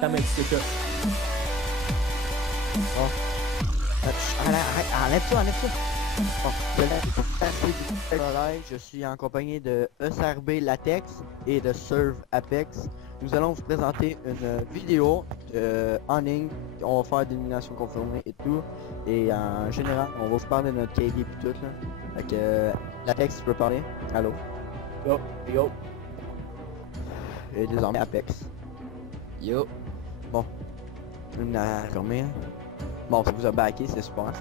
T'as même c'est ça. Oh. Enlève ça, enlève ça. Bon, je suis en compagnie de ESRB Latex et de Serve Apex. Nous allons vous présenter une vidéo en ligne. On va faire des éliminations confirmées et tout. Et en général, on va vous parler de notre KD et tout là. Fait que Latex, tu peux parler? Allô? Yo, yo. Et désormais Apex. Yo. Bon. Une à fermer. Bon, ça vous a backé, c'est super.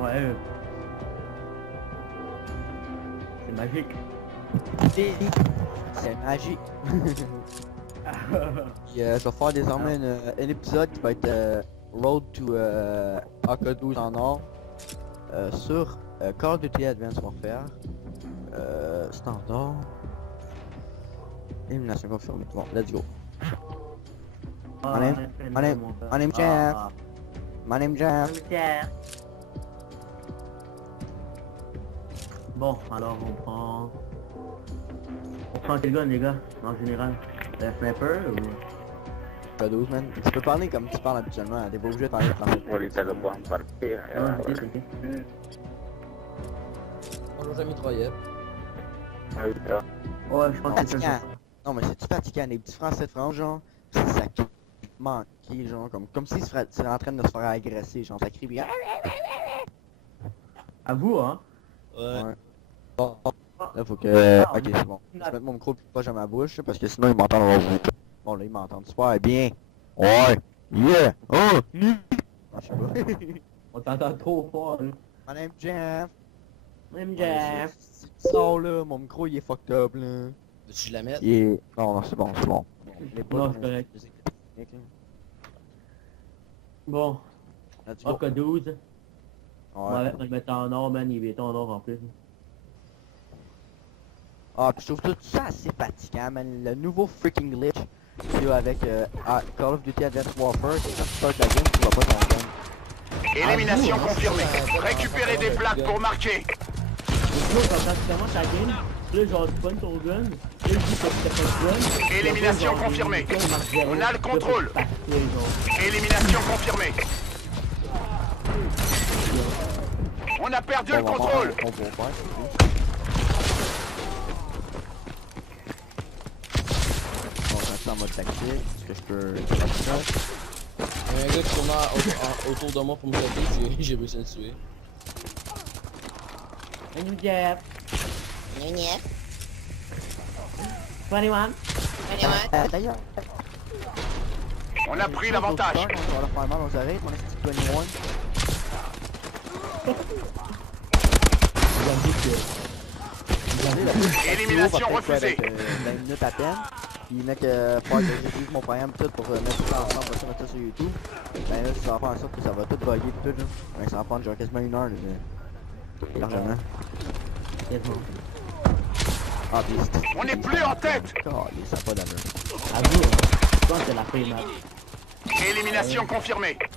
Ouais. C'est magique. C'est magique. Puis, je vais faire désormais un épisode qui va être Road to AK-12 en or sur Call of Duty Advanced Warfare standard. Élimination confirmée. Bon, let's go. My name Jeff. My name Jeff. Bon, alors on prend quel gun les gars, en général? Le sniper ou... AK-12 man. Tu peux parler comme tu parles habituellement, t'es pas obligé de parler français. Ahorita lo puedo compartir. Ah, ok. Bonjour, j'ai mitraillette. Ahorita. Ouais, je pense que c'est ça. Fatigant. Non mais c'est-tu fatigant, les petits français de France genre, c'est ça qui manquait genre, comme s'ils seraient en train de se faire agresser, genre ça crie bien. À vous, hein? Ouais. Bon, là faut que... ok c'est bon. Je vais mettre mon micro plus proche à ma bouche parce que sinon ils m'entendent. Bon là ils m'entendent super bien. Ouais. Yeah. Oh. Je sais pas. On t'entend trop fort, hein? My name Jeff. Même Jeff. Sors là, mon micro il est fucked up là. Veux-tu la mettre? Il est... Non, non c'est bon, c'est bon. Il est pas Non, dans c'est correct. les techniques, là. Bon, Let's go. AK-12. On Ouais. va le mettre en or, man, il est en or en plus. Ah, puis je trouve tout ça assez fatigant, man. Le nouveau freaking glitch qu'il y a avec Call of Duty Advanced Warfare, c'est quand tu startes la game, tu vois pas ton gun. Élimination Ah, confirmée. ça, Récupérez des plaques pour marquer. Sinon, quand tu commences ta game, là, genre, tu pognes ton gun, là, tu dis que t'as pas de gun. Élimination confirmée. On a le contrôle. Élimination confirmée. On a perdu le contrôle. On va faire, c'est tout. Bon, je reste en mode tactique, est-ce que je peux... Il y a un gars qui tourne autour de moi pour me taper, j'ai réussi à le tuer. Salut Jeff. 21. D'ailleurs... On a pris l'avantage. On va leur faire mal aux oreilles, mon esti 21. Élimination refusée. 20 minutes à peine. Puis mec, faire que j'utilise mon programme tout pour mettre tout ça ensemble, pour ça mettre ça sur YouTube. Ben là, ça va faire en sorte que ça va tout bugger pis tout là. Ben ça va prendre genre quasiment une heure là. Largement. Ah pis c'est... On n'est plus en tête. Calé, ça a pas d'allure. À vous, hein. Je pense que c'est la fin match. Élimination confirmée. Il y a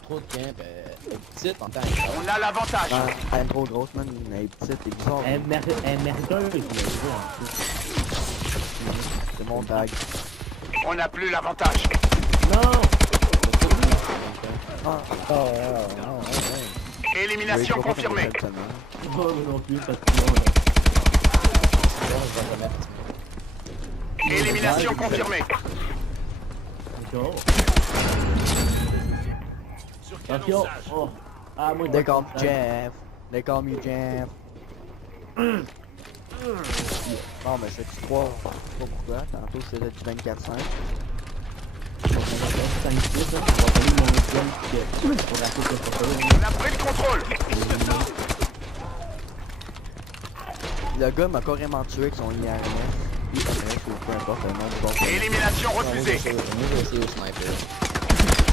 trop de camp, elle est petite en tant que On a l'avantage. Ah, elle est trop grosse man, elle est petite, elle est bizarre. Elle mériteuse, mais je vois en plus. C'est mon tag. On n'a plus l'avantage. Non! Ah, Élimination confirmée. Moi non plus, parce que sinon, Élimination confirmée. Go. Attention! Oh! Ah, moi, They call me Jeff. They call me Jeff. Bon, ben, je fais du 3, je sais pas pourquoi. Tantôt, je faisais du 24-5. On va faire 5-6, hein. On va payer mon gun pour rater ce photo. On a pris le contrôle. Le gars m'a carrément tué avec son IRMS. IRMS ou peu importe le nom du bon. Élimination Moi, refusée. je vais essayer au sniper.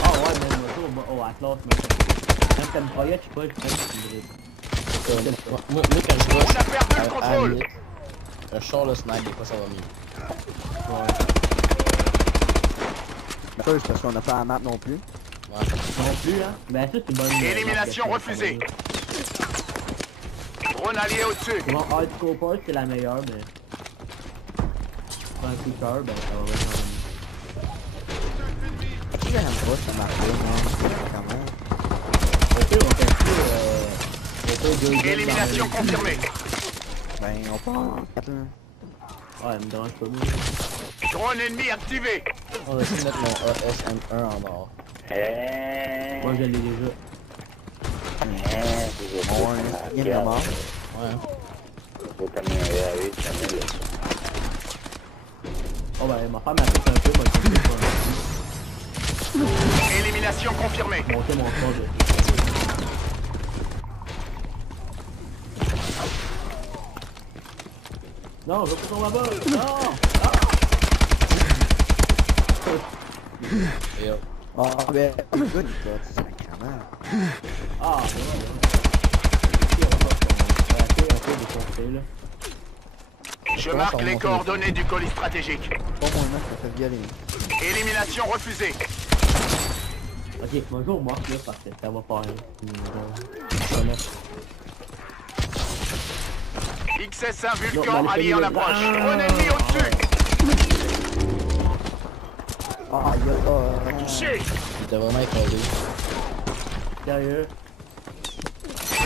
Ah ouais, mais moto, oh, Atlas, mais... Quand t'aimes pas, je sais pas, je pense que tu me Moi, quand je On rush a perdu le contrôle. je sors le snipe, des fois ça va mieux. Mais ça, c'est parce qu'on n'a pas la map non plus. Ouais. non plus, hein. Ben ça, c'est bonne... Élimination refusée. Drone allié au-dessus. Bon, Hardcore Part, c'est la meilleure, mais... prends un coup de cœur, ben ça va bien quand même. J'aime pas ça marcher, man. Comment? Au pire, on fait plus, Élimination confirmée. Ben, on part. Ouais, elle me dérange pas, moi. Drone ennemi activé. On va essayer de mettre mon ASM1 en or. Moi, je l'ai déjà. Bon, il y a de mort. Ouais. Oh, ben, ma femme, elle fait un peu, moi, je sais pas. Élimination confirmée. Monter mon score de... Non, je veux pas tomber là-bas! Non! Et hop. Ah, ben, good, toi, sacrément. Ah, ouais, ouais. On va essayer un peu de compter, là. Je marque les coordonnées du colis stratégique. Pas moi, man, ça fait violer. Élimination refusée. Ok, bonjour, moi, là, parce que ça va faire... XS1 Vulcan allié en approche. Drone ennemi au-dessus. Ah, il y a Touché. Il était vraiment écrasé. Sérieux?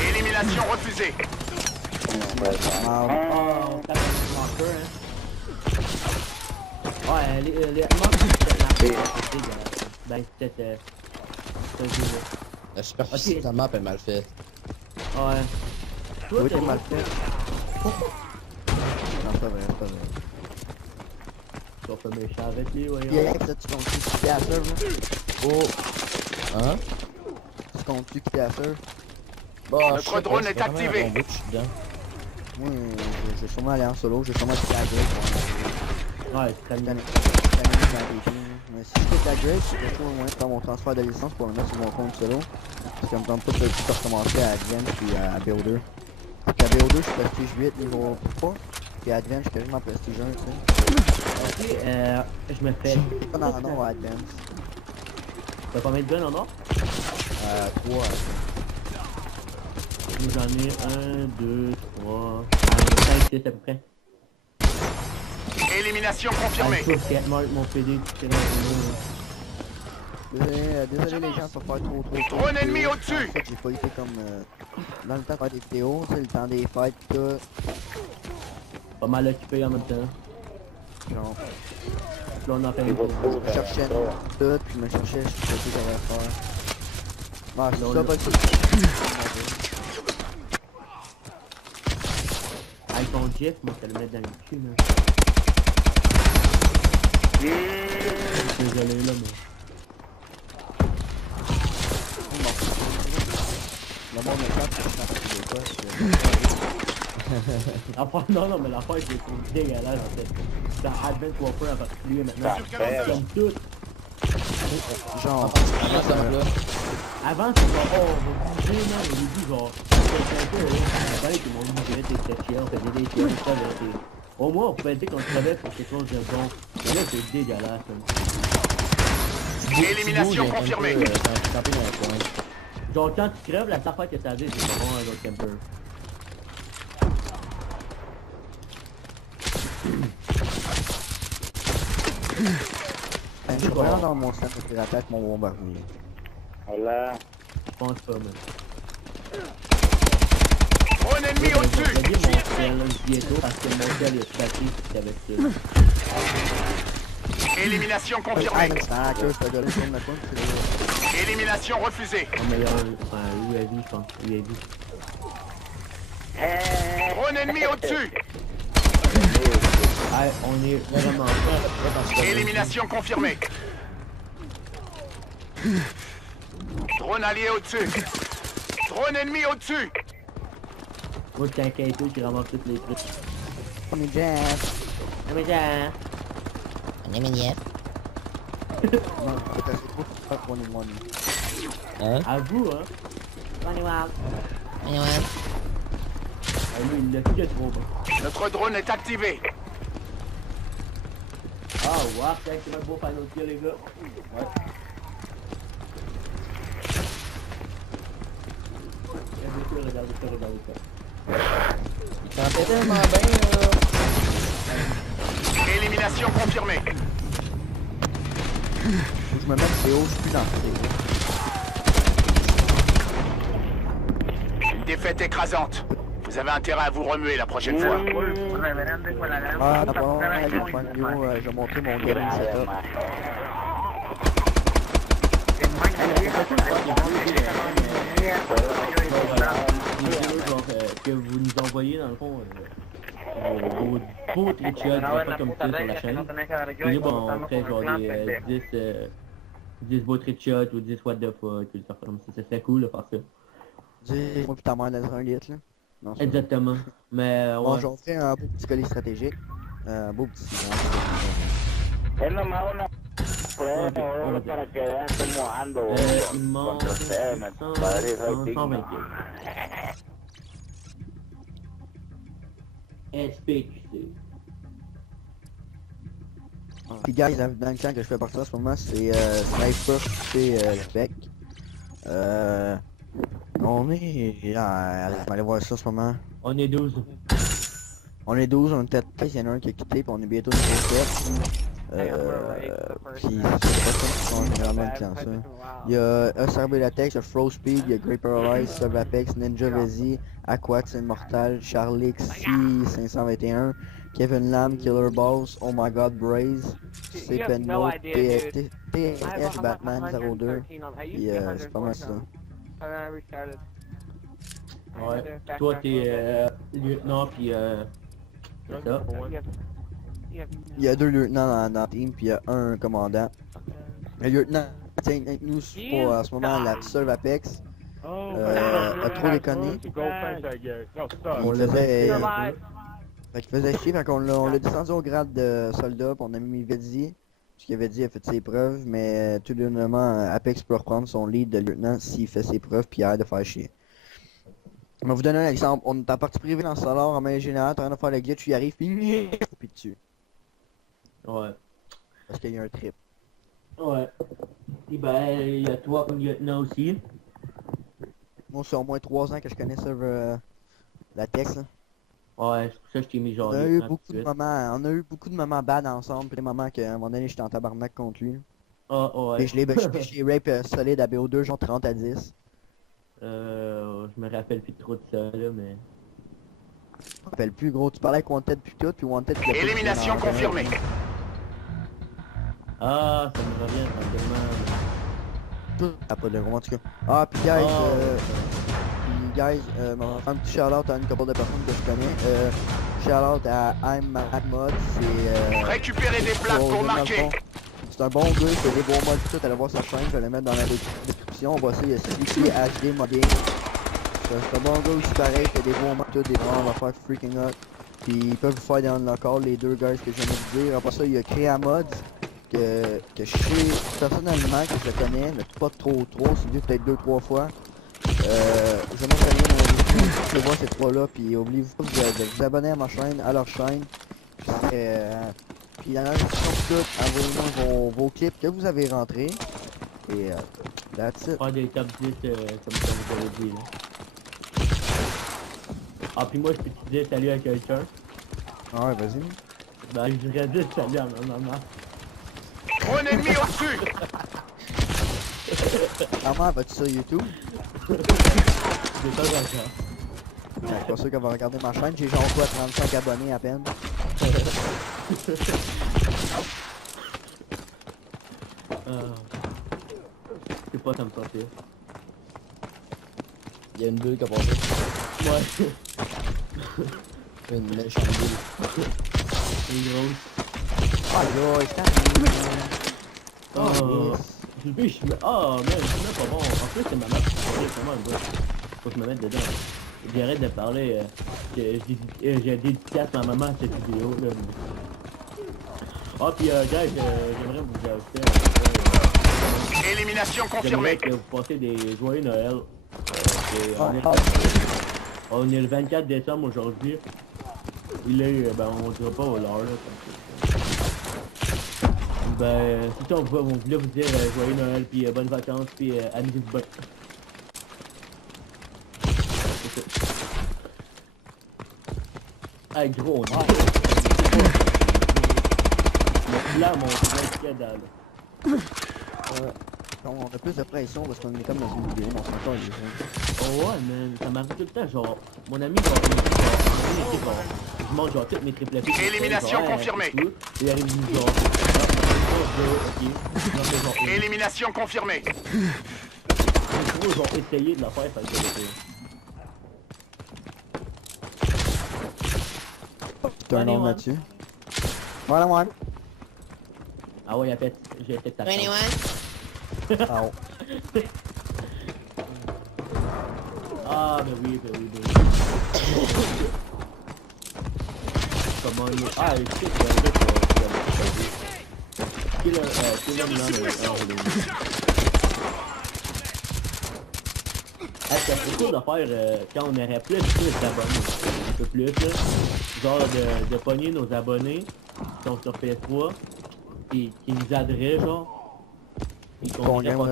Élimination refusée. Ah, Oh, on tape un marqueur, hein. Ouais, les marques, c'est dégueulasse. Ben, peut-être, La superficie de la map est mal faite. ouais. Toi, oui, t'es t'es mal fait. Non, c'est pas vrai, c'est pas vrai. Tu vas faire méchant avec lui, voyons. Puis Alex, là, tu comptes-tu quitter la serve, là? Oh! Hein? Tu comptes-tu quitter la serve? Bah, Notre je sais pas, drone c'est est vraiment activé. un bon bout, je suis dedans. Moi, je vais sûrement aller en solo, je vais sûrement quitter la grille. Ouais, c'est T'as terminé. mais si je quitte la grille, c'est quelque chose au moins de faire mon transfert de licence pour le mettre sur mon compte solo. Parce que ça me tente pas de tout recommencer à Advance puis à Builder. Parce qu'à Builder, je suis prestige 8 niveau 3. Puis à Advance, je suis quasiment prestige 1, tu sais. Ok, je me fais... Pas dans le nom à Advance. T'as combien de guns en or? 3. J'en ai 1, 2, 3, 5, 6 à peu près. Élimination Ah, confirmée. je trouve que mon PD, c'est dans Désolé les gens, ça va faire trop. Drone ennemi au-dessus. En fait, j'ai pas été comme dans le temps de faire des vidéos, c'est le temps des fêtes, tout. pas mal occupé en même temps. Genre, Là, on en fait je me cherchais tout, puis je me cherchais, je sais pas ce que j'avais à faire. Ah, c'est ça, parce que... Avec ton Jeff, moi, je te le mettre dans le cul, là. Désolé, là, mais... Le monde me tape, je m'en fais des L'affaire, non, mais l'affaire, c'est dégueulasse, en fait. Dans Advanced Warfare en particulier, maintenant, j'aime tout. Genre, Avant ça, là. Avant, c'est genre, oh, on va bouger, non, au début, genre, c'était un peu, il fallait que tout le monde bougeait, t'es chiant, on faisait des chiens, ça, là, au moins, on pouvait dire qu'on se savait pour quelque chose de bon. Mais là, c'est dégueulasse, hein. Élimination confirmée. Camper dans un coin. Genre, quand tu crèves, la seule affaire que ça dit, c'est vraiment un autre camper. je suis vraiment dans mon centre de l'attaque, mon bombardier. Hola. Je pense pas, mais... Drone ennemi Je au-dessus. vais dire mon ciel, bientôt, parce que mon ciel est statique avec ça. Élimination Ah, confirmée. mais c'est un hacker, ce gars-là, je me compte, c'est... Élimination refusée. En meilleur, enfin, UAV, je pense, UAV. Drone ennemi au-dessus. Ah, on est vraiment pas. Élimination confirmée. Drone allié au-dessus. Drone ennemi au-dessus. Moi, je suis un quêteux qui ramasse tous les trucs. On est Jeff. Mais tiens, On est mignon. Non, c'est trop pas pour les moines. Hein? à vous, hein. On est wild. Ouais. Ah, lui, il l'a fait trop bon. Notre drone est activé. Ah, wow, c'est un beau final kill, les gars. Ouais. Regardez ça. Il campait tellement bien, là. Élimination confirmée. Faut que je me mette CO, je suis plus dans ce Une défaite écrasante. Vous avez intérêt à vous remuer la prochaine fois. Ah, d'abord, je vais faire une vidéo, je vais montrer mon gaming setup. Les vidéos genre, que vous nous envoyez dans le fond, vos beaux trickshots, pas comme ça sur la chaîne. Puis nous, bon, on ferait genre des 10 beaux trickshots ou 10 what the fuck, tout ça comme ça. Ça serait cool de faire ça. Dis-moi puis ta mère dans un litre, là. Non, c'est vrai. Exactement. Mais Bon, ouais. j'en fais un beau petit colis stratégique. Un beau petit... Es nomás una prueba para que vean cómo ando Il manque contra ustedes, padre, soy digno. 121. SPQC. Puis guys, dans le camp que je fais partir en ce moment, c'est Sniper chez Québec. On est... Ah, je vais aller voir ça en ce moment. On est 12. On est 12, on était 13, il y en a un qui a quitté, puis on est bientôt une grosse tête. Puis c'est pas ça qui change vraiment le camp, ça. Il y a SRB Latex, il y a Frost Speed, il y a Grey Paralyze, Subapex, Ninja Vezi, Aquax Immortal, Charlix, C521, Kevin Lam, Killer Balls, Oh My God Braze, CPN Note, TS Batman 02, puis c'est pas mal ça. Ouais. Toi, t'es lieutenant, puis c'est ça. Il y a 2 lieutenants dans la team, puis il y a un commandant. Le lieutenant tient avec nous pour en ce moment la Serve Apex. A trop déconné. On l'avait... Fait qu'il faisait chier, fait qu'on l'a descendu au grade de soldat, puis on a mis Vedzi. Ce qu'il avait dit, il a fait ses preuves, mais tout dernièrement, Apex peut reprendre son lead de lieutenant s'il fait ses preuves, puis il arrête de faire chier. Je vais vous donner un exemple. On est en partie privée dans le solar en main générale, en train de faire le glitch, il arrive, puis dessus. Ouais. Parce qu'il y a un trip. Ouais. Et ben, il y a toi comme lieutenant aussi. Moi, c'est au moins 3 ans que je connais ça, la tech, là. Ouais, c'est pour ça que je t'ai mis genre On a eu lieutenant beaucoup tout de de suite. moments, on a eu beaucoup de moments bad ensemble, puis des moments qu'à un moment donné, j'étais en tabarnak contre lui. Ah, ouais. Et je l'ai rape solide à BO2, genre 30 à 10. Je me rappelle plus trop de ça, là, mais... Je me rappelle plus, gros, tu parlais avec Wanted puis tout, puis Wanted... il a pas Élimination dit dans- confirmée. Ah, ça me revient tranquillement. Ah, pas de gros, en tout cas. Ah, puis guys, on va faire un petit shout-out à une couple de personnes que je connais. Shout-out à I'm Mad Mod, c'est... Récupérez des plaques pour marquer. C'est un bon gars, il fait des bons mods tout, allez voir sa chaîne, je vais le mettre dans la description. On va essayer de CDC HD Modding. C'est un bon gars aussi pareil, il fait des bons mods tout, des bons, on va faire freaking hot. Puis ils peuvent vous faire des unlockers, les deux guys que je viens de vous dire. Après ça, il y a Créa Mods, que je sais personnellement, que je connais, mais pas trop, c'est vu peut-être 2-3 fois. Je vais mettre le lien dans la description, vous pouvez voir ces trois-là, puis oubliez-vous pas de vous abonner à ma chaîne, à leur chaîne. Puis dans la description de tout, envoyez-moi vos clips que vous avez rentrés. Et that's it. Faire des top 10 comme ça vous avez dit, là. Ah, puis moi, je peux te dire salut à quelqu'un. Ah ouais, vas-y. Ben, je dirais dire salut à ma maman. Drone ennemi au-dessus. Maman, vas-tu sur YouTube? C'est pas d'accord. Je suis pas sûr qu'elle va regarder ma chaîne, j'ai genre quoi, 35 abonnés à peine. C'est pas ça me sentir. Il y a une bulle qui a passé. Ouais. Une méchante bulle. Une grosse. Ah yo, c'est Oh, j'ai vu, je me... Oh, man, je suis même pas bon. En plus, c'est ma mère qui parlait comment le gars. Faut que je me mette dedans. J'arrête de parler, que j'ai dédicace ma maman à cette vidéo, là. Ah, puis, guys, j'aimerais vous ajouter... Élimination J'aimerais confirmée. que vous passez des joyeux Noël. On est le 24 décembre aujourd'hui. Il est, ben, on dira pas l'heure, là. Ben, c'est ça, on voulait vous dire joyeux Noël, puis bonnes vacances, puis amusez-vous bien. C'est ça. Hey, gros, on est... là, mon frère, dalle. On a plus de pression parce qu'on est comme dans une vidéo, mais on s'entend les gens. Oh ouais, man, ça m'arrive tout le temps, genre, mon ami, genre, je mange genre toutes mes triple P. Élimination genre, confirmée. Et il arrive une genre, ok, j'en fais genre une. Élimination confirmée. J'ai trop genre essayé de la faire, ça a été T'as un nom là-dessus. Voilà, moi. Ah ouais, j'ai fait ta chance. Ah, oh. Ah, ben oui, ben oui, ben oui. Comment il... Ah, je sais que Killer, ça serait cool de faire quand on aurait plus d'abonnés, un peu plus là, genre de pogner nos abonnés qui sont sur PS3 qui nous aideraient genre et qu'on irait pas...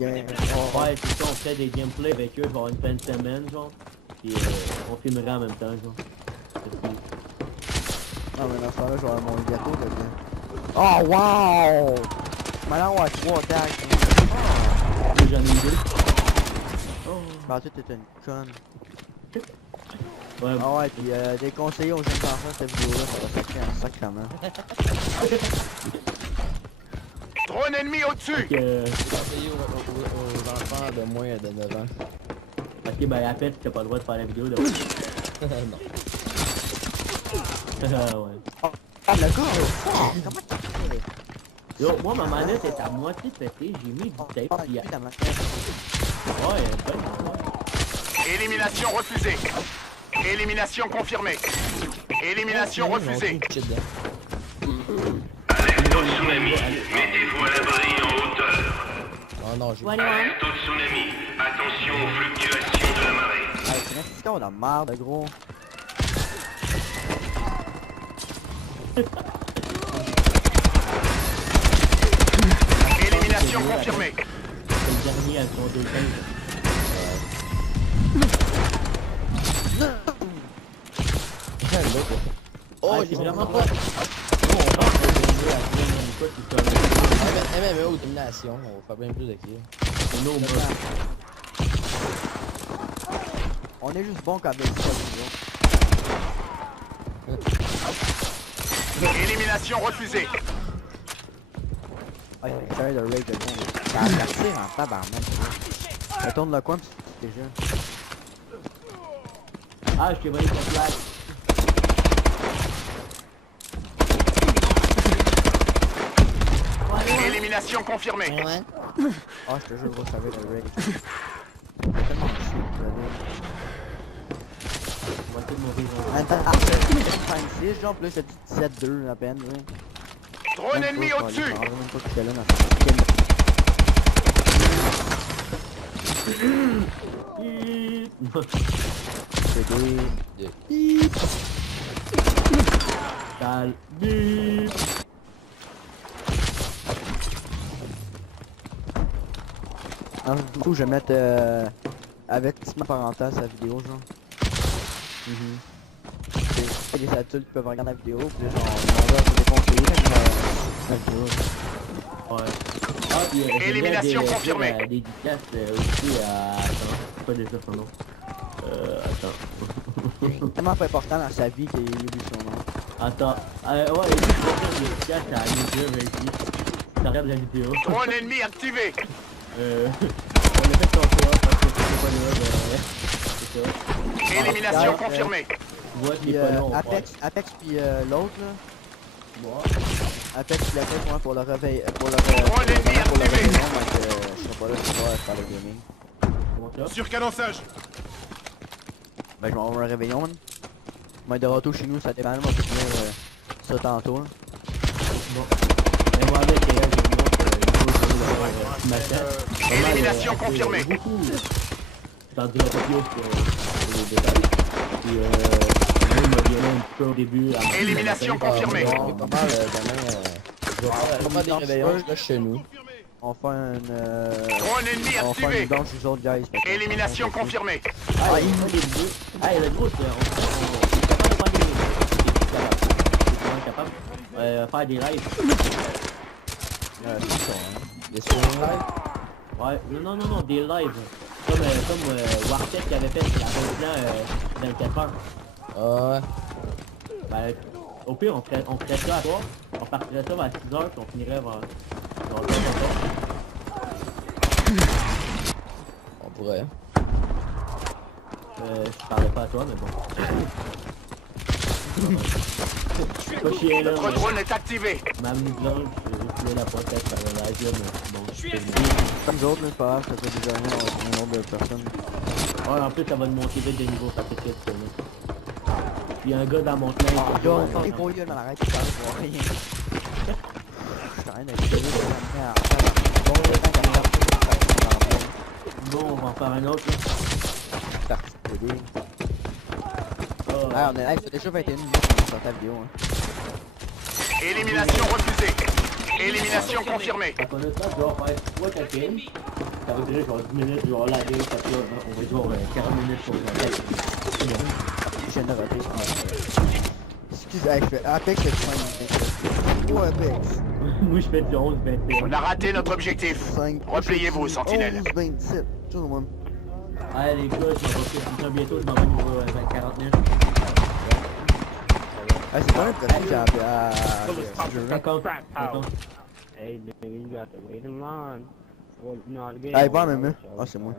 Ouais, c'est ça, on ferait des gameplays avec eux genre une fin de semaine genre et on filmerait en même temps genre. Non mais dans ce temps-là, je vais avoir mon gâteau dedans. Oh wow! Maintenant on a 3 tags. J'en ai eu deux. Je pensais que t'étais une conne. Ouais, Ah ouais, pis des conseillers aux jeunes enfants cette vidéo-là, ça va sacrer un sacrement. Drone ennemi au-dessus. Conseiller aux enfants de moins de 9 ans. Ok, ben après t'as pas le droit de faire la vidéo de... Non. Ah ouais. Ah le gars! Comment t'as fait? Yo, moi ma manette est à moitié pétée, j'ai mis du tape Ah, pis... ta manette. Ouais, ben... Élimination refusée. Élimination confirmée. Élimination refusée. Alerte au tsunami. Mettez-vous à l'abri en hauteur. Oh non, j'ai... Alerte au tsunami. Attention aux fluctuations de la marée. Ah, c'est qu'on a marre de gros. Élimination confirmée. C'est le dernier à son 2 Oh, c'est j'ai vraiment vraiment pas... pas... Non, on rentre au dernier à quoi tu connais. MMO, domination, on va faire bien plus de kills. C'est nos modes. On est juste bon quand même ça, Élimination refusée. Ah, il fait de raid de gros. Ça va partir en tabarnak. Ça tourne le coin pis c'est déjà. Ah, je t'ai volé ton flag. Élimination confirmée. Ah, je te jure, gros, ça va le raid. C'est tellement chier, le raid. On va essayer de mourir dans Attends, ah, 5-6, genre, pis là, c'est 17-2 à peine, ouais. Drone ennemi au-dessus. Je même pas que j'étais là, c'est des... Cal. Bip. Ah, du coup, je vais mettre avertissement parental sur la vidéo, genre. C'est des adultes qui peuvent regarder la vidéo, puis genre, on va vous déconseiller la vidéo. Ouais. Ah, puis Élimination confirmée. Des dédicaces aussi à... Attends, c'est pas déjà son nom. Attends. C'est tellement pas important dans sa vie qu'il oublie son nom. Attends. Ouais, il faut faire des dédicaces à Ninja, vas-y. Tu regardes la vidéo. Drone ennemi activé. On a fait ton choix parce que c'était pas là, c'est ça. Élimination confirmée. Tu vois qu'il Puis est pas là, on Apex puis l'autre là. Bon. Apex puis Apex, moi pour le réveil, pour le Drone ennemi activé. réveillon, donc je serai pas là, je vais faire le gaming. Comment ça? Sur cadençage. Ben je vais avoir un réveillon, man. Moi de retour chez nous, ça dépend, on va finir ça tantôt. Là. Bon. Et moi avec elle, je montre Élimination confirmée. Beaucoup. T'en diras pas plus les détails. Puis moi, il m'a violé un petit peu au début. Élimination confirmée. On est pas mal demain... Je vais faire des réveillons là chez nous. On va faire une... Drone ennemi on va faire activé. une danse aux autres guys. fait que- Élimination confirmée. Ah, il faut des deux. Ah, le gros, on est capable de faire des... C'est capable. faire des lives. C'est ça, hein. Des streaming live? Ouais, non, des lives. Comme Wartech qui avait fait la fin 24 heures. Ah ouais. Ben, au pire, on ferait ça à toi. On partirait ça vers 6 heures, puis on finirait vers le On pourrait. je parlais pas à toi, mais bon. Pas chier là, Notre drone est activé. ma mise-là, je voulais la pointe par le live là, mais bon, je fais Comme nous autres, là, c'est pas grave, ça fait des années, on a un nombre de personnes. Ouais, en plus, ça va te monter vite de niveau, ça fait que ça, là. Puis y a un gars dans mon clan, il Yo, fait il faut lieu dans l'arrêt, tu parles pour rien. Je suis en train de bon, on va en faire un autre, là. Ah, on est live, c'est déjà 21 minutes sur ta vidéo, hein. Élimination refusée. Élimination confirmée. Fait qu'on a ça, je dois faire 3 capines. Ça veut dire genre 10 minutes, je vais laver, ça fait, on va dire 40 minutes pour la tête. C'est bon. Je viens de rater. Excuse, hey, je fais Apex, je fais 5 Apex. Moi, je fais du 11, 21. On a raté notre objectif. 5. Repliez-vous, sentinelle. 11, 27. Tout le monde. Allez les gars, je m'en vais faire ça bientôt, je m'en vais niveau 40 minutes. Ah, c'est pas l'impression qu'il y a ce jeu-là. 50. Hey, nigga, you got to wait in line. Well, no, the game Hey, bon, over, même. so, Ah, c'est moi.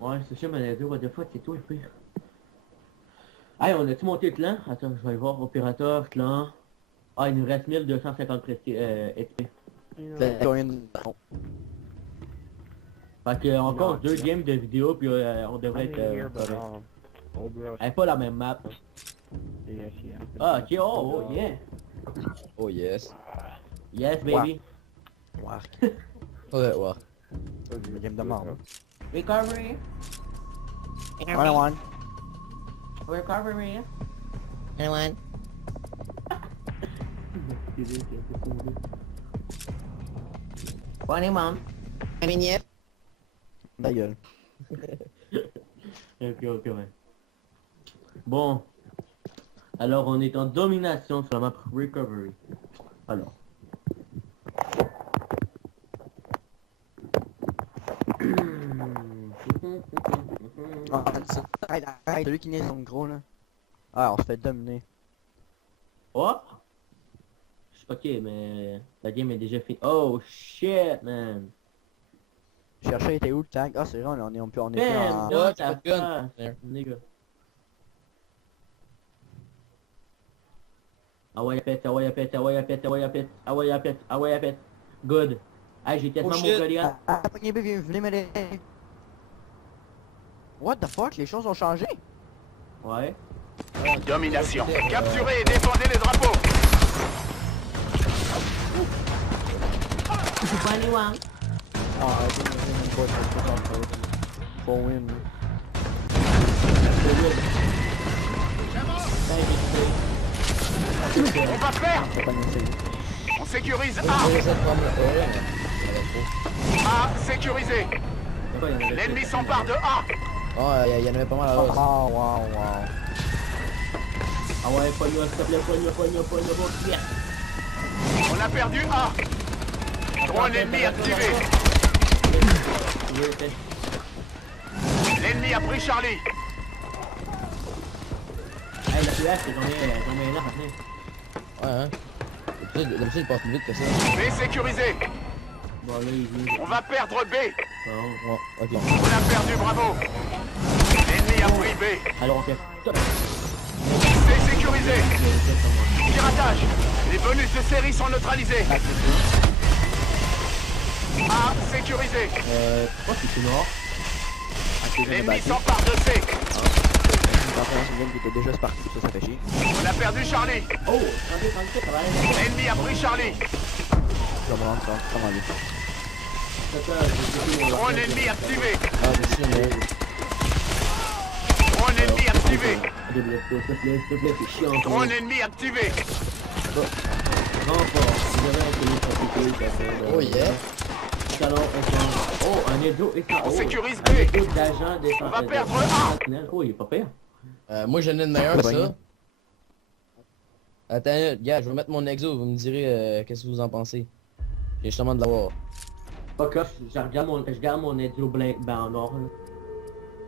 Ouais, c'est sûr, mais les deux, what the fuck, c'est toi le pire. Hey, on a-tu monté le clan? Attends, je vais aller voir, opérateur, clan. Ah, il nous reste 1250 XP. C'est une... Fait que encore 2 games de vidéo, puis on devrait être... correct. old girl, Elle est pas la même map. yeah, she has to- Ah, ok, oh, yeah. Oh yes. Yes, baby. Ouais. Ouais, ouais. Le game de mort. Recovery. One. Recovery. Anyone? Funny mom. Ta gueule. Ok, ouais. Bon. Alors, on est en domination sur la map Recovery. Alors. Ah, arrête, celui qui naît son gros là. Ah, on se fait dominer. Oh! Ok, mais la game est déjà finie. Oh shit, man! Chercher était où le tag? Ah, c'est vrai, on est plus en... Bam! Ouais, Dans t'as ta pas de gun. face, There. nigga. Ah ouais, pète, ah ouais, pète, ah ouais, pète, ah ouais, pète, ah ouais, pète, ah ouais, pète. Good. Hey, j'ai tellement mon shit. Goliath. Ah, pogné B, venez m'aider. What the fuck? Les choses ont changé? Ouais. Domination. Capturez et défendez les drapeaux. Funny one. Ah, arrêtez de me dire une fois, c'est pas comme ça. Faut win. On va perdre. Faut pas essayer. On sécurise A. Ouais, ça prend le... Ouais, A sécurisé. L'ennemi s'empare de A. Ah, il y en avait pas mal à Oh, l'os. wow. Ah ouais, pogne-moi, s'il te plaît, pogne-moi, yes. On a perdu A. Drone ennemi activé. L'ennemi a pris Charlie. Hey, la PH, j'en ai un an, maintenant. Ouais, hein. D'habitude, il passe plus vite que ça. B sécurisé. Bon, là, il vient. On va perdre B. Bon. Ouais, ok. On a perdu Bravo. L'ennemi a pris B. Alors, on fait... C sécurisé. Piratage. Les bonus de série sont neutralisés. A sécurisé. Oh, c'est mort. L'ennemi s'empare de C. C'est une qui était déjà parti, ça fait chier. On a perdu Charlie. Oh, 37, ça va aller. L'ennemi a pris Charlie. Je vais me rendre compte, comment aller. Drone ennemi activé. Ah, je suis mais... Drone ennemi activé. S'il te plaît, c'est chiant. Drone ennemi activé. Oh yeah. Oh, un Edo et ça. On sécurise Un B. Edo d'agent des On va perdre A. Oh, il est pas pire. Moi, j'en ai une meilleure, C'est ça. Attends, gars, je vais mettre mon exo, vous me direz qu'est-ce que vous en pensez. J'ai justement de l'avoir. Fuck off, je regarde mon exo blanc en or. Là.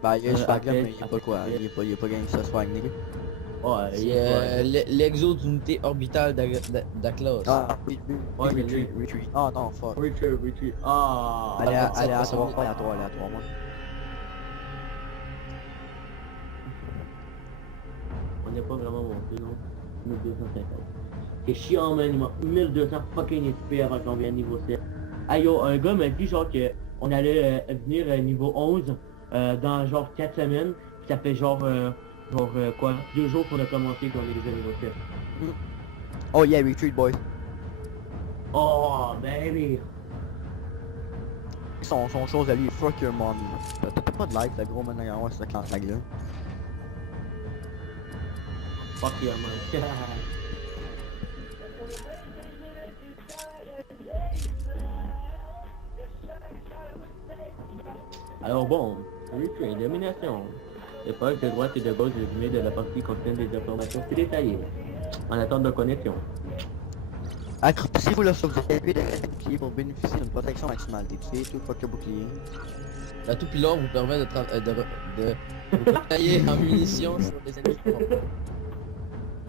Bah, il y a juste Après, mais il est pas quoi. Il est pas gagné ça swag, nigga. Ouais, C'est l'exo d'unité orbitale d'Atlas. Ah, Ouais, mais retreat, retreat. Ah non, fuck. Retreat. Ah. Aléatoire, moi. On n'est pas vraiment monté, non? 1250. C'est chiant, man, il m'a 1200 fucking XP avant qu'on vienne niveau 7. Ah yo, un gars m'a dit genre que on allait venir niveau 11 dans genre 4 semaines. Puis ça fait genre quoi, 2 jours qu'on a commencé qu'on est déjà niveau 7. Oh yeah, retreat, boys. Oh, baby! Son chose à lui, fuck your mommy. T'as pas de like, t'as gros maintenant, ouais, c'est classe la gueule. Fuck yeah, man. Alors bon, retreat, domination. Les postes de droite et de gauche résumés de la partie contiennent des informations plus détaillées. En attente de connexion. Accroissez-vous le sauvegarde de bouclier pour bénéficier d'une protection maximale. Détruisez tout fuck your bouclier. L'atout pilor vous permet de vous tailler en munitions sur des ennemis forts.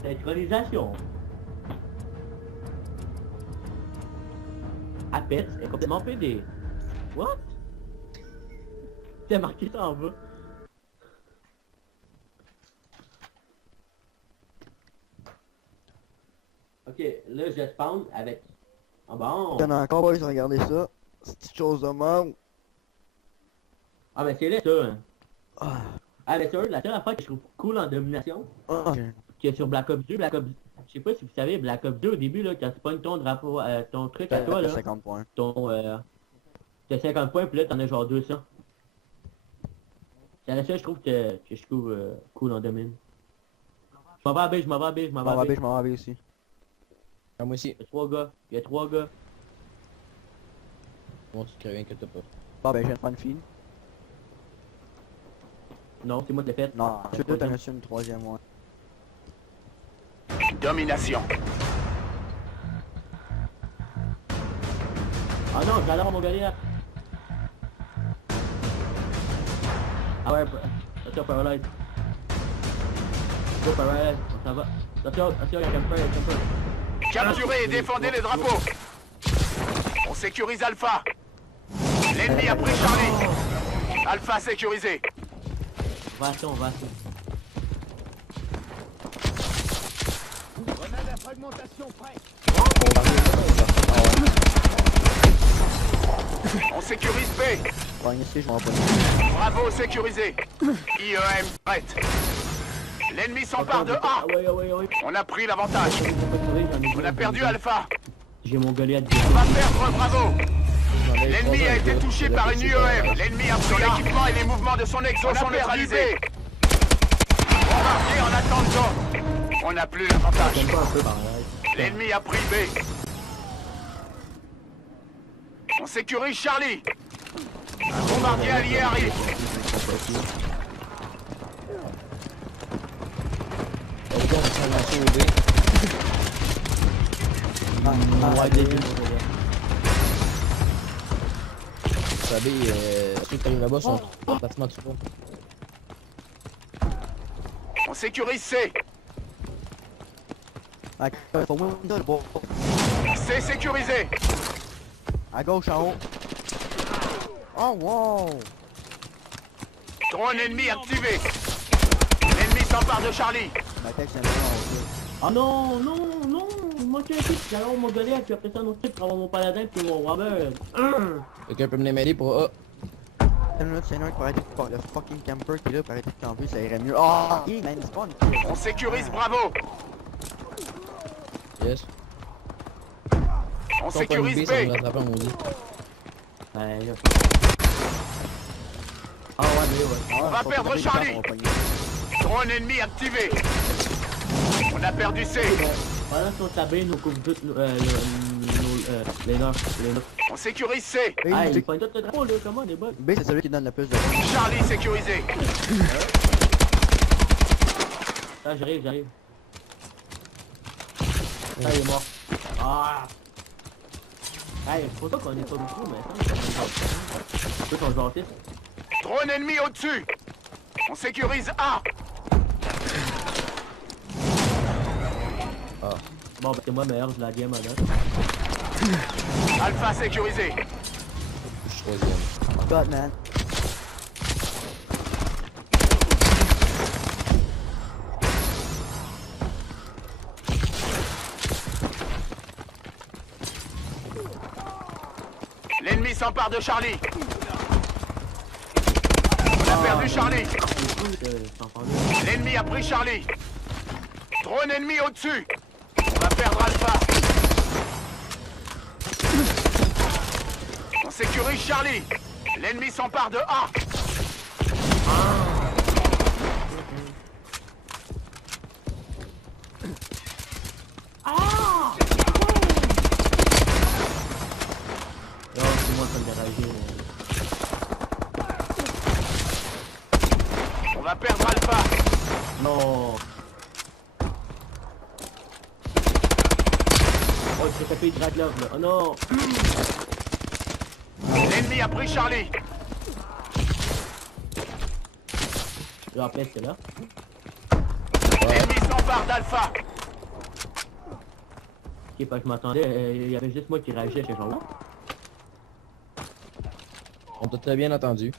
Synchronisation. Apex est complètement PD. What? C'est marqué ça en bas. Ok, là je spawn avec... Ah bon? Y'en a encore, boys, regardez ça. C'est une petite chose de merde. Ah ben c'est là ça, hein. Ah, Ah ben ça, la seule affaire que je trouve cool en domination, ah. que sur Black Ops 2, je sais pas si vous savez, Black Ops 2 au début là, quand tu pognes ton drapeau, ton truc à toi là, 50 points. t'as 50 points puis là t'en as genre 200. C'est la seule je trouve que je trouve cool en domine. Je m'en vais à B, je m'en vais à B, je m'en vais à B. Je m'en vais aussi. Ah, moi aussi. Il y a 3 gars. Bon, tu crées rien que t'as pas. Bon ben, je viens de prendre une fille. Non, c'est moi qui l'ai fait. Non, tu peux t'en as une troisième, ouais. Domination. Ah non, j'allais avoir mon galère. Ah ouais, attention Paralyze. Go Paralyze, on s'en va. Attention, il y a camper. Capturez et défendez les drapeaux. On sécurise Alpha. L'ennemi a pris Charlie. Alpha sécurisé. On va à ça. On sécurise B. Bon, ici, je m'en vais. Bravo sécurisé. IEM prête. L'ennemi s'empare de A. Ah ouais. On a pris l'avantage. On a perdu Alpha. J'ai mon Goliath. On va perdre Bravo. L'ennemi a été touché par une UEM. L'ennemi a pris l'équipement et les mouvements de son exo sont neutralisés. Embarqué en attendant. On n'a plus l'avantage. J'aime pas un peu Paralyze. L'ennemi a pris B. On sécurise Charlie. Un bombardier allié arrive. Est-ce qu'on va s'en lancer au B? Ouais, début. Vous savez, ceux qui arrivent là-bas sont pratiquement tout bons. On sécurise C. Faut moi une bon. C sécurisé. À gauche, en haut. Oh wow! Drone ennemi activé. L'ennemi s'empare de Charlie. Ma tête, c'est un peu en haut. Ah non, moi qui ai dit, j'allais avoir mon Goliath, puis après ça, mon truc pour avoir mon paladin, puis mon Robert. Quelqu'un peut me m'aider pour A? Une minute, c'est un qui paraît par le fucking camper qui est là, paraît qu'en plus ça irait mieux. Ah! Oh, man, c'est pas une kill. On sécurise Bravo. Yes. On Si on prend une sécurise B, ça va me B. rattraper à mon lit. Ouais, là. Ah ouais. On va perdre Charlie. Drone ennemi activé. On a perdu C. Pendant qu'on s'abat, nous couvrons toutes les nord. On sécurise C. Ah, il faut tout le drapeau là, comment les bots? B, c'est celui qui donne le plus de... Charlie sécurisé. Ah, j'arrive. Ah, il est mort. Ah! Hey, c'est pour ça qu'on est pas beaucoup, mais ça, c'est ton genre autiste. Drone ennemi au-dessus. On sécurise A. Bon, ben, c'est moi meilleur de la game, alors. Alpha sécurisé. Je suis troisième. God, man. L'ennemi s'empare de Charlie. On a perdu Charlie. C'est cool que je t'entendais. L'ennemi a pris Charlie. Drone ennemi au-dessus. On va perdre Alpha. On sécurise Charlie. L'ennemi s'empare de A. Non, c'est moi qui me déranger. On va perdre Alpha. Non. Oh, j'ai tapé Draglove, là. Oh non. L'ennemi a pris Charlie. Là, après, c'est là. L'ennemi s'empare d'Alpha. Ok, pas que je m'attendais. Il y avait juste moi qui réagissais à ce genre-là. On t'a très bien entendu.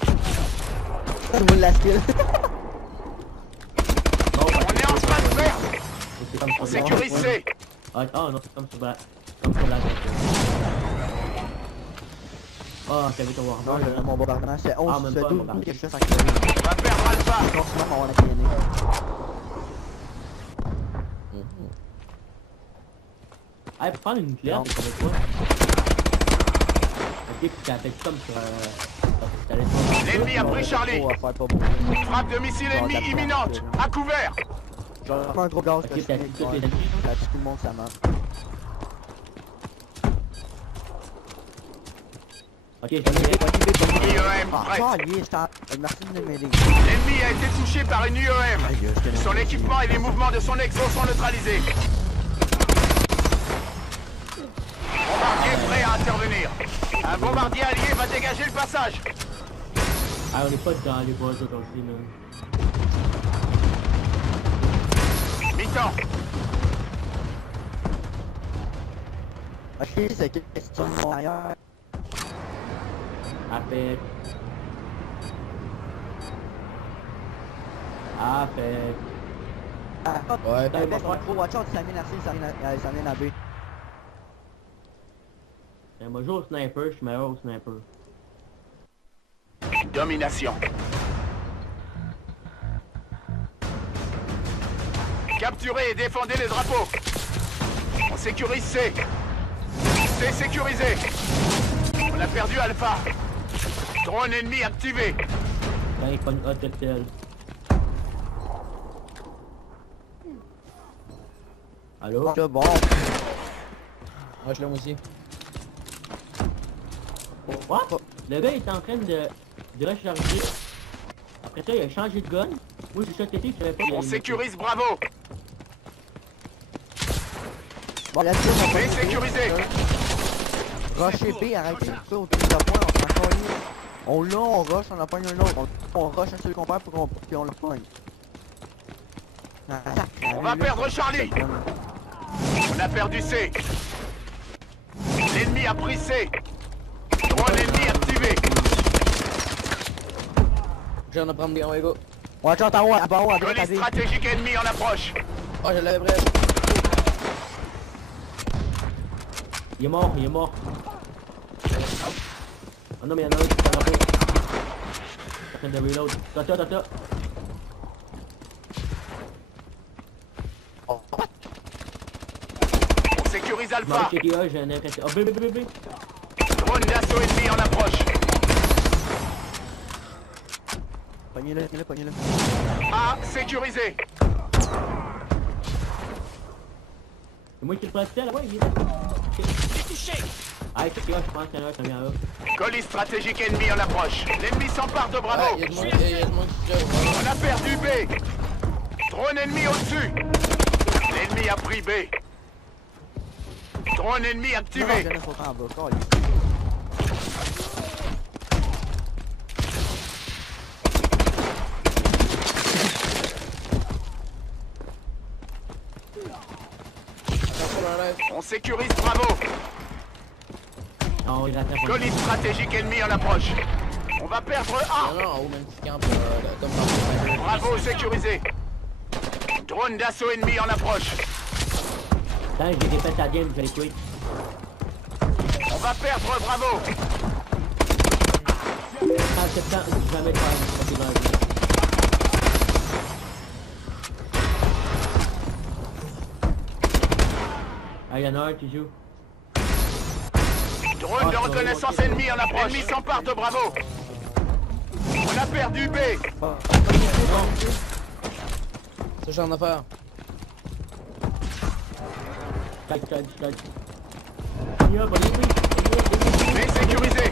Tout le monde la skill. Non, On est en train de perdre. c'est comme On sur sécurise C. Ah non, c'est comme sur la... Comme sur la... Ah, t'avais ton Non, Warhammer, j'ai là. mon bombardement, c'est Ah, 11, même c'est pas, 12 bombardement. quelque chose à créer. On va perdre Alpha. Continuons à avoir la TNA. Hey, pour prendre une clé, Non. c'est avec quoi? Ok, puis t'as fait comme sur... t'allais sur... L'ennemi a pris Charlie. On va faire pas mourir. Frappe de missile ennemi imminente. À couvert. Je vais faire un gros gaz Ok, que je t'as finis fait de tous les faire. ennemis. Là, tout le monde, ça marche. Ok, j'en ai... IEM Ah, prête. lié, merci de m'aider. L'ennemi a été touché par une IEM. Son équipement et les mouvements de son exo sont neutralisés. Bombardier prêt à intervenir. Un bombardier allié va dégager le passage. Ah, on est pas dans les bois d'autres aussi, man. Mi-temps. Ok, c'est question ailleurs. Appel. Appel. Ah, Ouais. t'avais pas trop watch out, ça mène à C, ça mène à B. Moi, je joue au sniper, je suis meilleur au sniper. Domination. Capturez et défendez les drapeaux. On sécurise C. C sécurisé. On a perdu Alpha. Drone ennemi activé. Là, il prend une hot cocktail. Allô? C'est bon. Moi, je l'aime aussi. What? Le gars est en train de recharger. Après ça, il a changé de gun. Moi, j'ai shot TT, je savais pas. On sécurise Bravo. Bon, la B sécurisé. Rusher B, arrêtez de ça autour de la pointe, on s'en cogne. On l'a, on rush, on en pogne un autre. On rush à celui qu'on perd pour puis on le pogne. On va perdre Charlie. On a perdu C. L'ennemi a pris C. Drone ennemi activé. J'en ai prendre des go. Watch out en haut, à bas haut, à droite, à Colis B. stratégique ennemi en approche. Oh, je l'avais prêt. Il est mort, il est mort. Oh non, mais il y en a un qui s'est rappelé. En train de reload. Tata. On sécurise Je m'en Alpha. vais checker A, j'ai un impression. Oh, B. Drone d'assaut ennemi en approche. Pognez-le, pognez-le. A sécurisé. C'est moi qui le prends là, ouais, il est là. Ah, checker A, je pense qu'il y en a un qui vient A. Colis stratégique ennemi en approche. L'ennemi s'empare de Ah, Bravo. il y a du monde qui crève. On a perdu B. Drone ennemi au-dessus. L'ennemi a pris B. Drone ennemi Non, non, activé. je ne faut pas en bas, câlisse. Attention dans l'air. On sécurise Bravo. Non, il rate la Colis stratégique ennemi en approche. On va perdre A. Non, non, en haut, même petit camp, comme dans Bravo sécurisé. Drone d'assaut ennemi en approche. Quand j'ai répété la game, je vais les tuer. On va perdre Bravo. En septembre, je vais mettre ça dans la vie. Ah, y'en a un qui joue. Drone de reconnaissance ennemi en approche. Ennemi s'empare de Bravo. On a perdu B. ce genre d'affaire. Tac. Bonne nuit. B sécurisé.